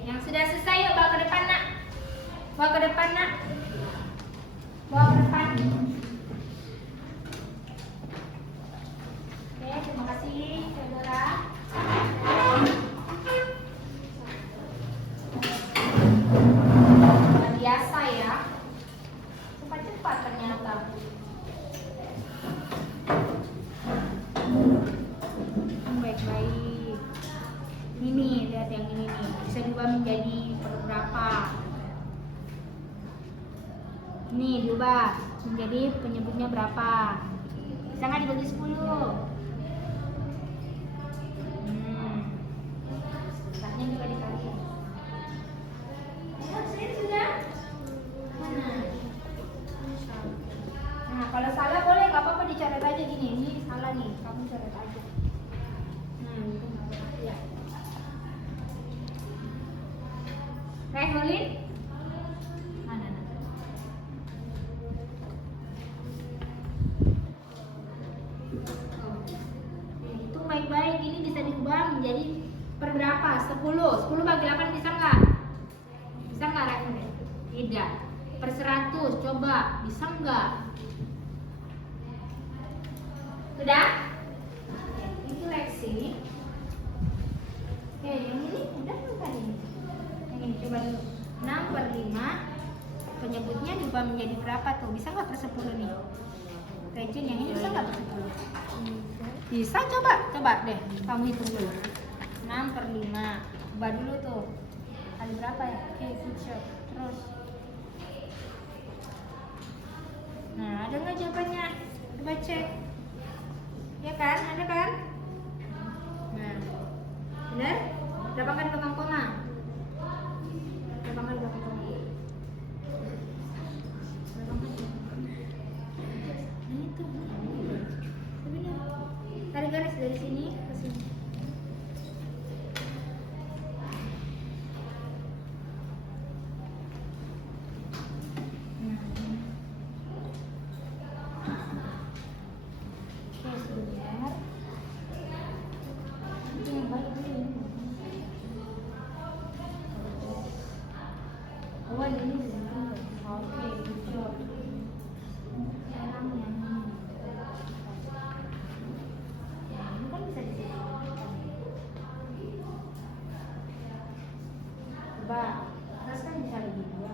Yang sudah selesai yuk bawa ke depan nak. Bawa ke depan nak. Bawa ke depan. Oke, terima kasih saudara. Luar biasa ya. Cepat-cepat ternyata. Baik-baik. Ini lihat yang ini nih, bisa diubah menjadi per berapa? Ini diubah menjadi penyebutnya berapa? Bisa nggak dibagi 10? Susahnya juga dikali. Sudah? Mana? Nah, kalau salah boleh nggak apa-apa dicoret aja gini. Ini salah nih, kamu coret aja. Nah, itu nggak apa-apa ya. Reholin? Mana? Hitung baik-baik, ini bisa diubah menjadi per berapa? 10. 10 bagi 8 bisa nggak? Bisa nggak Reholin? Tidak. Per 100, coba. Bisa nggak? Sudah? Itu Lexi. Oke, yang ini udah bukan ini. Yang ini coba dulu. 6/5. Penyebutnya diubah menjadi berapa tuh? Bisa nggak per 10 nih? Rejin yang ini bisa nggak per 10? Bisa, coba deh. Kamu hitung dulu. 6/5. Ubah dulu tuh. Kali berapa ya? Oke, good job. Terus. Nah, ada nggak jawabannya? Coba cek. Ya kan? Ada kan? Nah, benar? Berapa kali belakang koma? Berapa kali belakang koma? Berapa kali? Nah itu. Benar. Tarik garis dari sini ke sini. Oke, sebentar. Itu yang baik dulu. Oh, ini dulu. Oke, good job. Sekarang yang ini. Ya, ini kan bisa disediakan. Coba, atas kan bisa lebih dua.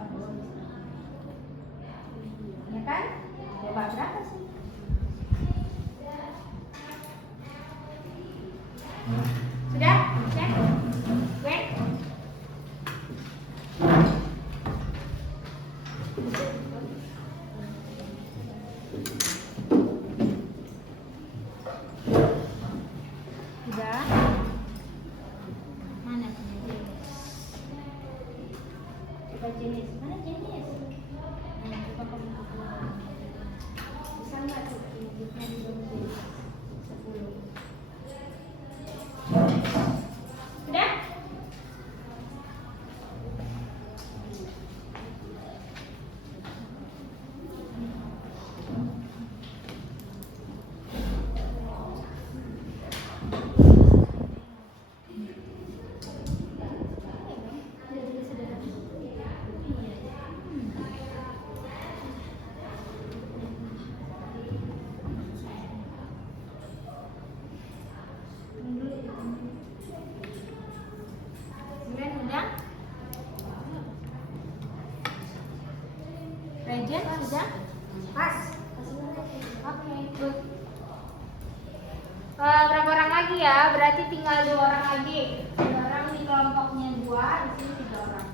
Ya kan? Coba berapa sih? Sudah? Cek? Wait. Sudah? Mana jenis? Coba jenis. Mana jenis? Nah, coba kamu buka. Bisa nggak tuh penyebutnya diubah menjadi 10? Sudah? Kemudian udah? Rejen sudah? Pas? Oke, good. Berapa orang lagi ya? Berarti tinggal 2 orang lagi. 2 orang di kelompoknya 2, di sini 3 orang.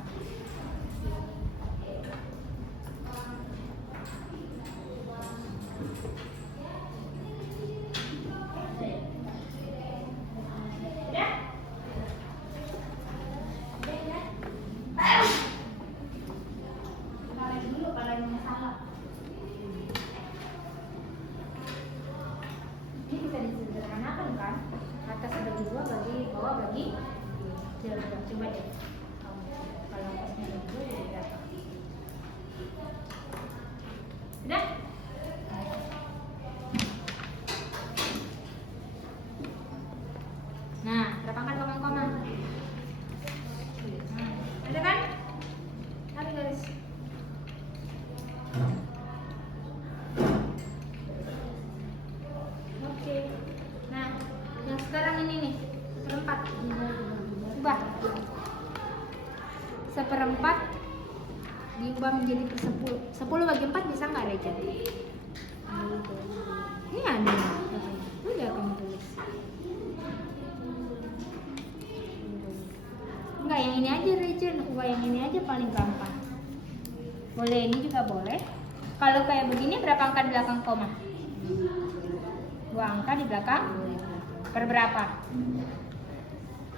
Udah? Kalian dulu kalau ada masalah. Ini bisa disederhanakan kan? Atas bagi 2, bagi bawah bagi 3. Coba deh. Kalau atasnya bagi 2 jadi berapa? Udah? Nah, berapa kan belakang koma? Nah, ada kan? Tarik garis. Oke. Nah, yang sekarang ini nih, 1/4. Ubah. 1/4 diubah menjadi per 10. 10 bagi 4 bisa nggak, Reja? Ini ada. Udah kamu tulis. Enggak, yang ini aja Rejen. Ubah yang ini aja paling gampang. Boleh ini juga boleh. Kalau kayak begini berapa angka di belakang koma? 2 angka di belakang. Per berapa?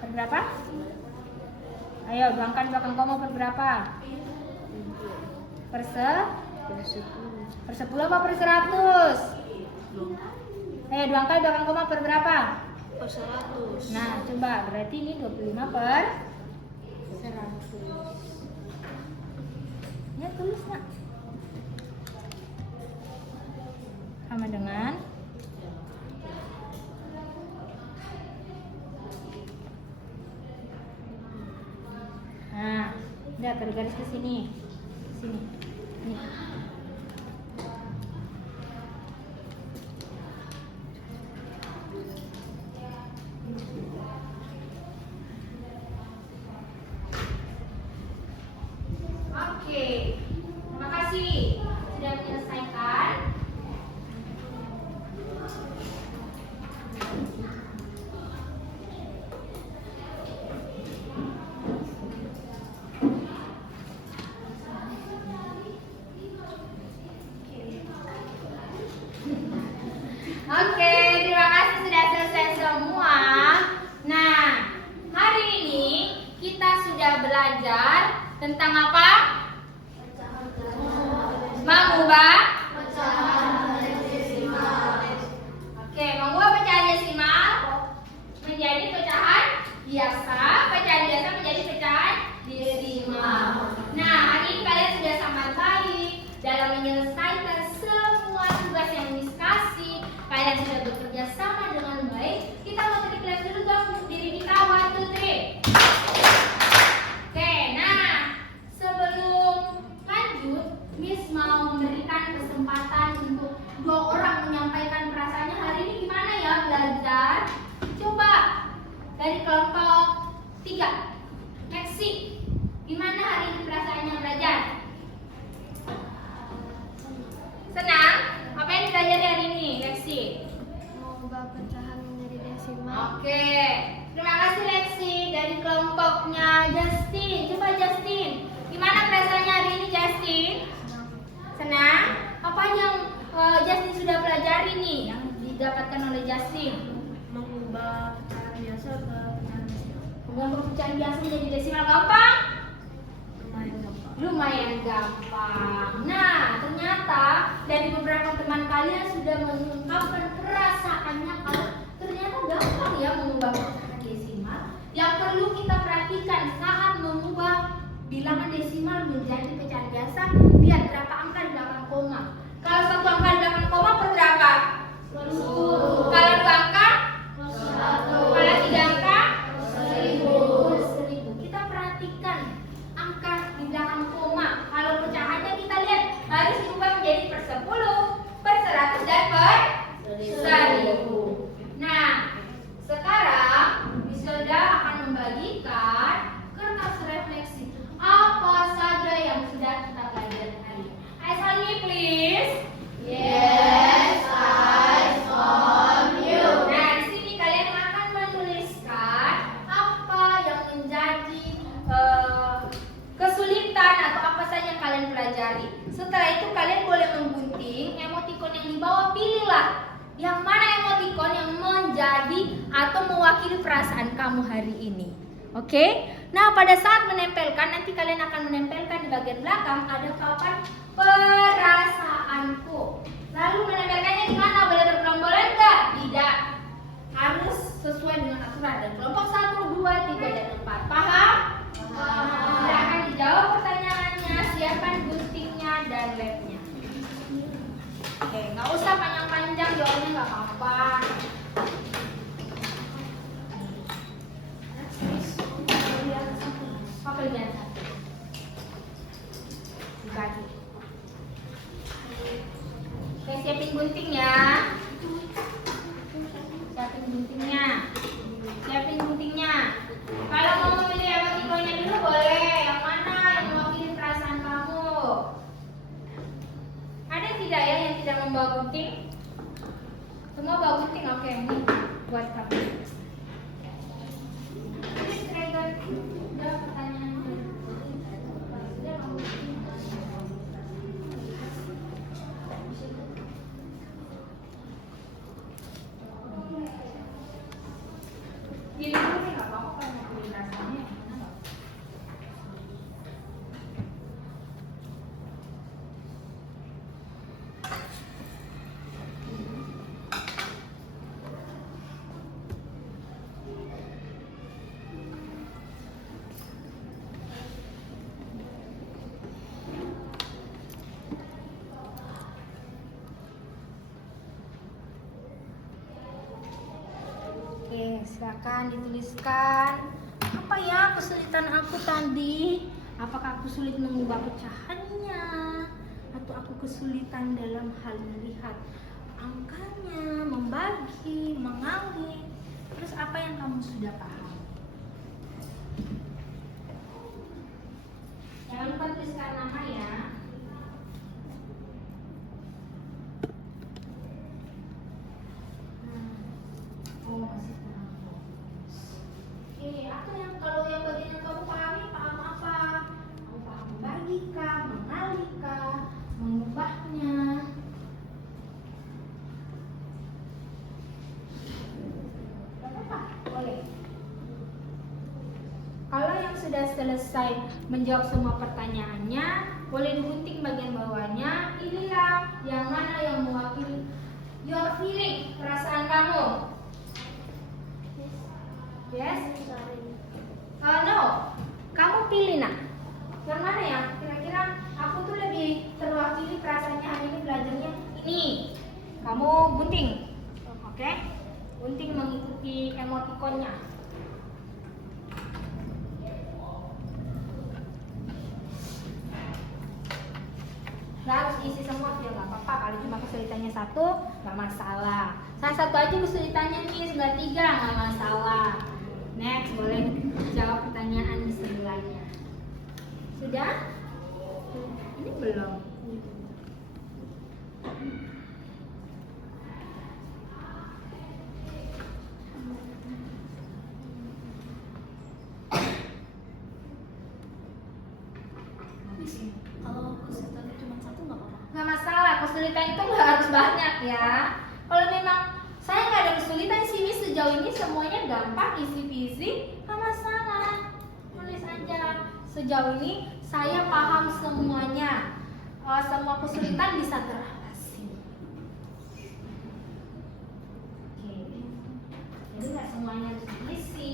Per berapa? Ayo, 2 angka di belakang koma per berapa? Per 10 apa per 100? Ayo, 2 angka di belakang koma per berapa? Per 100. Nah, coba berarti ini 25 per 100. Udah, taruh garis ke sini. Sini. Nih. Oke. Terima kasih sudah menyelesaikan. Oke, terima kasih sudah selesai semua. Nah, hari ini kita sudah belajar tentang apa? Mengubah. Oke, mengubah pecahan desimal menjadi pecahan biasa, pecahan biasa menjadi pecahan desimal. Nah, hari ini kalian sudah sangat baik dalam menyelesaikan semua tugas yang Miss kasih. Kalian sudah bekerja sama dengan baik. Kita mau kelas dulu dong untuk diri kita. 1, 2, 3. Oke, nah sebelum lanjut, Miss mau memberikan kesempatan untuk 2 orang menyampaikan perasaannya hari ini gimana ya belajar. Coba dari kelompok 3. Lexi, gimana hari ini perasaannya belajar? Senang? Apa yang dipelajari hari ini, Lexi? Mengubah pecahan menjadi desimal. Oke, terima kasih Lexi. Dari kelompoknya Justin. Coba Justin, gimana perasaannya hari ini Justin? Senang? Apa yang Justin sudah pelajari nih yang didapatkan oleh Justin? Mengubah pecahan biasa ke pecahan desimal. Mengubah pecahan biasa menjadi desimal gampang? Lumayan gampang. Lumayan gampang. Nah, ternyata dari beberapa teman kalian sudah mengungkapkan perasaannya kalau ternyata gampang ya mengubah pecahan desimal. Yang perlu kita perhatikan saat mengubah bilangan desimal menjadi pecahan biasa, lihat berapa angka di belakang koma. Kalau 1 angka di belakang koma per berapa? 10. Kalau 2 angka? 1. Kalau 3 angka? 1000. Kita perhatikan angka di belakang koma. Kalau pecahannya kita lihat harus diubah menjadi per 10, per 100 dan per 1000. Nah, sekarang Miss Hilda akan membagikan kertas refleksi apa saja yang sudah kita pelajari hari ini. Eyes on me please. Yes, eyes on you. Nah, di sini kalian akan menuliskan apa yang menjadi kesulitan atau apa saja yang kalian pelajari. Setelah itu kalian boleh menggunting emotikon yang di bawah, pilihlah yang mana emotikon yang menjadi atau mewakili perasaan kamu hari ini. Oke? Nah, pada saat menempelkan, nanti kalian akan menempelkan di bagian belakang ada papan perasaanku. Lalu menempelkannya di mana? Boleh bergerombol enggak? Tidak. Harus sesuai dengan aturan. Dan kelompok 1, 2, 3, dan 4. Paham? Silahkan dijawab pertanyaannya, siapkan guntingnya dan labnya. Oke, nggak usah panjang-panjang jawabnya, nggak apa-apa. Pekerjaan 1 dibagi. Oke, siapin gunting ya. Siapin guntingnya. Siapin guntingnya. Kalau mau memilih emotikonnya dulu boleh. Yang mana yang mewakili perasaan kamu? Ada tidak ya yang tidak membawa gunting? Semua bawa gunting. Oke, ini buat kamu. Ini trigger. Udah pertanyaan. Gini dulu nih, nggak apa-apa kalau mau pilih rasanya. Oke, silakan dituliskan. Apa ya kesulitan aku tadi? Apakah aku sulit mengubah pecahannya? Atau aku kesulitan dalam hal melihat angkanya, membagi, mengawin? Terus apa yang kamu sudah paham? Jangan lupa tuliskan nama ya. Oh, masih kurang. Oke, apa yang kalau yang bagian yang kamu pahami, paham apa? Kamu paham membagi kah, mengalih kah, mengubahnya? Gak apa-apa, boleh. Kalau yang sudah selesai menjawab semua pertanyaannya, boleh digunting bagian bawahnya. Inilah yang mana yang mewakili your feeling, perasaan kamu. Yes? No. Kamu pilih nak. Yang mana ya? Kira-kira aku tuh lebih terwakili perasaannya hari ini belajarnya ini. Kamu gunting. Oke? Gunting mengikuti emotikonnya. Nggak harus isi semua ya, nggak apa-apa. Kalau cuma kesulitannya satu, nggak masalah. Salah satu aja kesulitannya nih, sebelah 3, nggak masalah. Next, boleh jawab pertanyaan di sebelahnya. Sudah? Ini belum. Kalau kesulitan cuma satu nggak apa-apa. Nggak masalah, kesulitan itu nggak harus banyak ya. Kalau memang saya nggak ada kesulitan sih, Miss, sejauh ini semuanya gampang, easy-peasy, nggak masalah. Tulis aja. Sejauh ini saya paham semuanya. Semua kesulitan bisa teratasi. Oke. Jadi nggak semuanya harus diisi.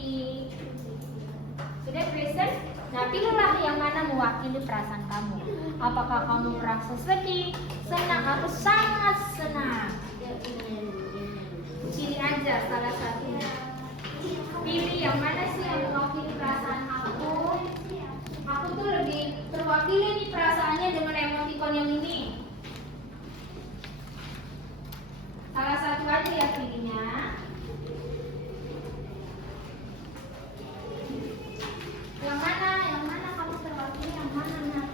Sudah, Kristen? Nah, pilihlah yang mana mewakili perasaan kamu. Apakah kamu merasa sedih, senang, atau sangat senang? Pilih aja salah satunya. Pilih yang mana sih yang mewakili perasaan aku. Aku tuh lebih terwakili nih perasaannya dengan emoticon yang ini. Salah satu aja ya pilihnya. Yang mana? Yang mana kamu terwakili? Yang mana, Nak?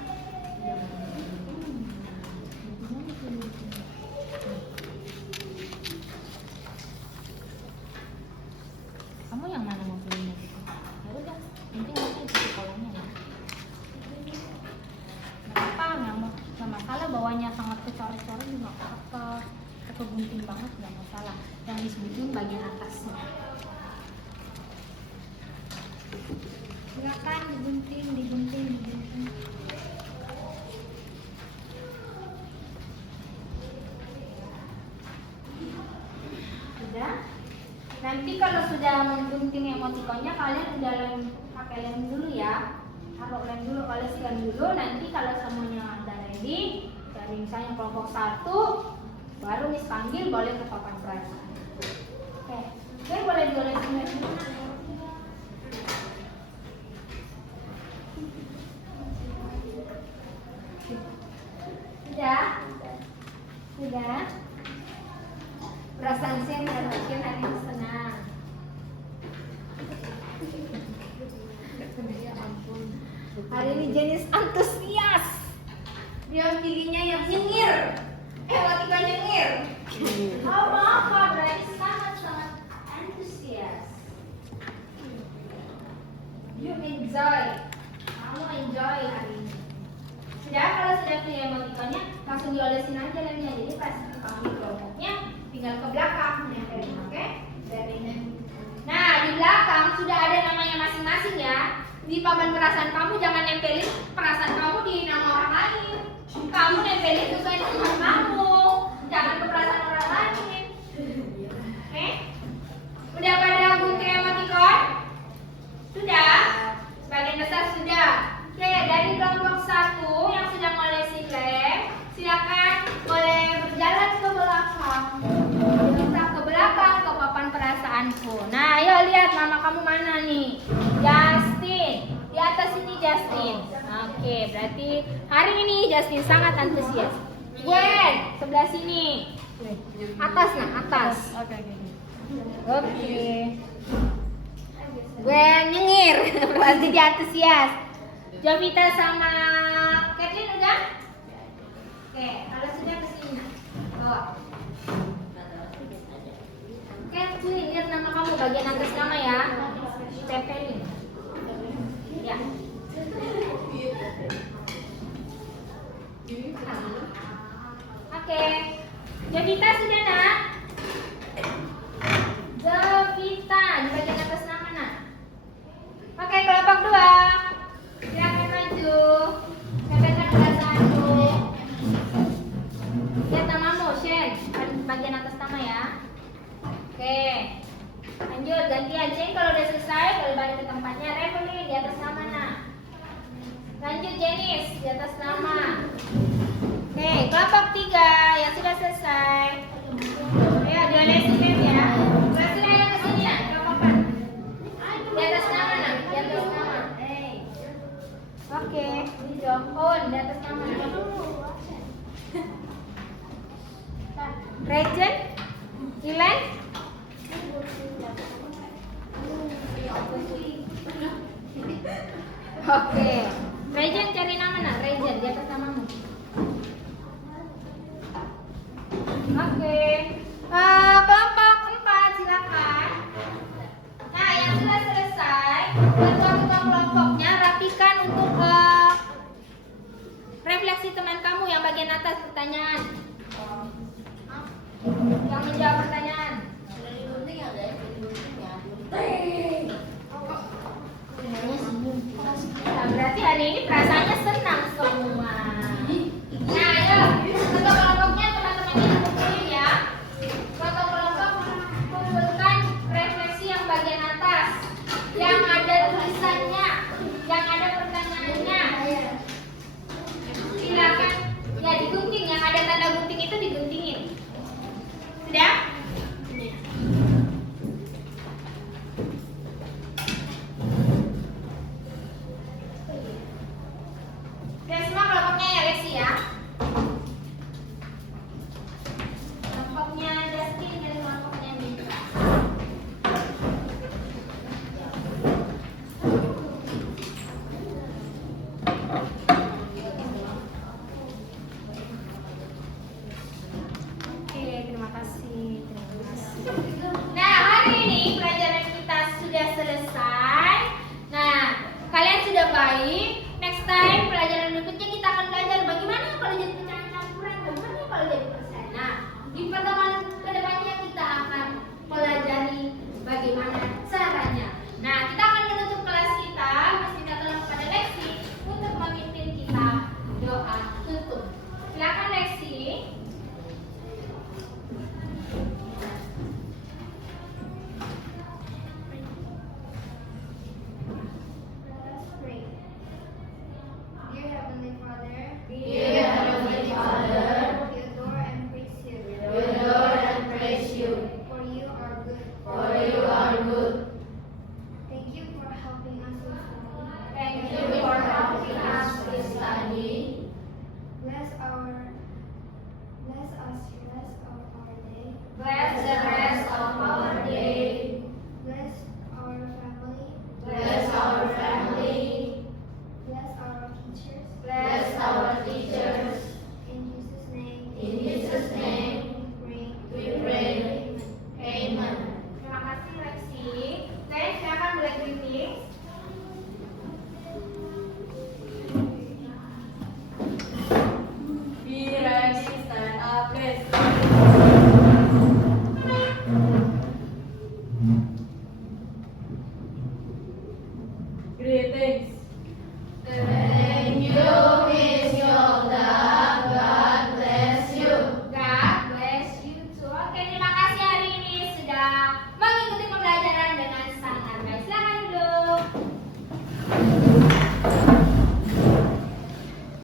Kamu yang mana mau pilihnya? Ya udah, penting nanti di sekolahnya ya. Nggak apa-apa, nggak masalah bawahnya sangat kecoret-coret juga nggak apa-apa. Atau gunting banget nggak masalah. Yang disebutin bagian atasnya. Silakan digunting. Sudah? Nanti kalau sudah menggunting emotikonnya, kalian udah pakai lem dulu ya. Taruh lem dulu, kalian scan dulu. Nanti kalau semuanya udah ready, dari misalnya kelompok 1, baru Miss panggil, boleh ke papan perasaan. Oke, boleh diolesin lagi. Sudah? Perasaan saya bikin hari ini senang. Hari ini jenis antusias. Dia pilihnya yang nyengir. Emotika nyengir. Oh, apa? Berarti sangat antusias. You enjoy. Kamu enjoy hari ini. Sudah, kalau sudah pilih emotikonnya, langsung diolesin aja lemnya. Jadi pas kamu kelompoknya tinggal ke belakang nempelin, oke? Nah, di belakang sudah ada namanya masing-masing ya. Di papan perasaan kamu jangan nempelin perasaan kamu di nama orang lain. Kamu nempelin sesuai dengan kamu, jangan ke perasaan orang lain. Oke? Udah pada gunting emoticon? Sudah? Sebagian besar sudah. Oke, dari kelompok 1 yang sedang ngolesin lem, silakan boleh berjalan ke belakang. Kita ke belakang ke papan perasaanku. Nah, ayo lihat nama kamu mana nih? Justin. Di atas ini Justin. Oke, berarti hari ini Justin sangat antusias. Gwen, sebelah sini. Atas nah, atas. Oke. Oke. Gwen nyengir, berarti dia antusias. Jovita sama Kathleen udah? Oke, kalau sudah kesini nah. Bawa. Kathleen, lihat nama kamu bagian atas nama ya. Tempelin. Ya. Oke. Jovita sudah nak? Jovita di bagian atas nama nak. Oke, kelompok 2. Silakan maju. Katakan perasaan. Lihat namamu, Shen. Bagian atas nama ya. Oke. Lanjut, gantian Jen kalau udah selesai, kalau balik ke tempatnya. Revelie di atas nama nak. Lanjut Janice di atas nama. Oke, kelompok 3 yang sudah selesai. Ya, diolesin Beb ya. Berhasil yang kesini nak, kelompok 4. Di atas nama nak, di atas nama. Oke, Jongkon di atas nama. Regent, Ilan. Oke, Regent cari nama nak, Regent di atas namamu. Oke, kelompok 4 silakan. Nah, yang sudah selesai, ketua kelompoknya rapikan untuk refleksi teman kamu yang bagian atas pertanyaan. Yang menjawab pertanyaan. Nah, berarti hari ini perasaannya senang semua. Nah, ayo ketua kelompoknya teman-temannya kumpulin ya. Ketua kelompok kumpulkan refleksi yang bagian atas, yang ada tulisannya, yang ada pertanyaannya. Silakan ya digunting, yang ada tanda gunting itu diguntingin. Sudah? Dan semua kelompoknya ya Lexi ya. Kelompoknya Justin dan kelompoknya Mitra. Oke, terima kasih. Nah, hari ini pelajaran kita sudah selesai. Nah, kalian sudah baik.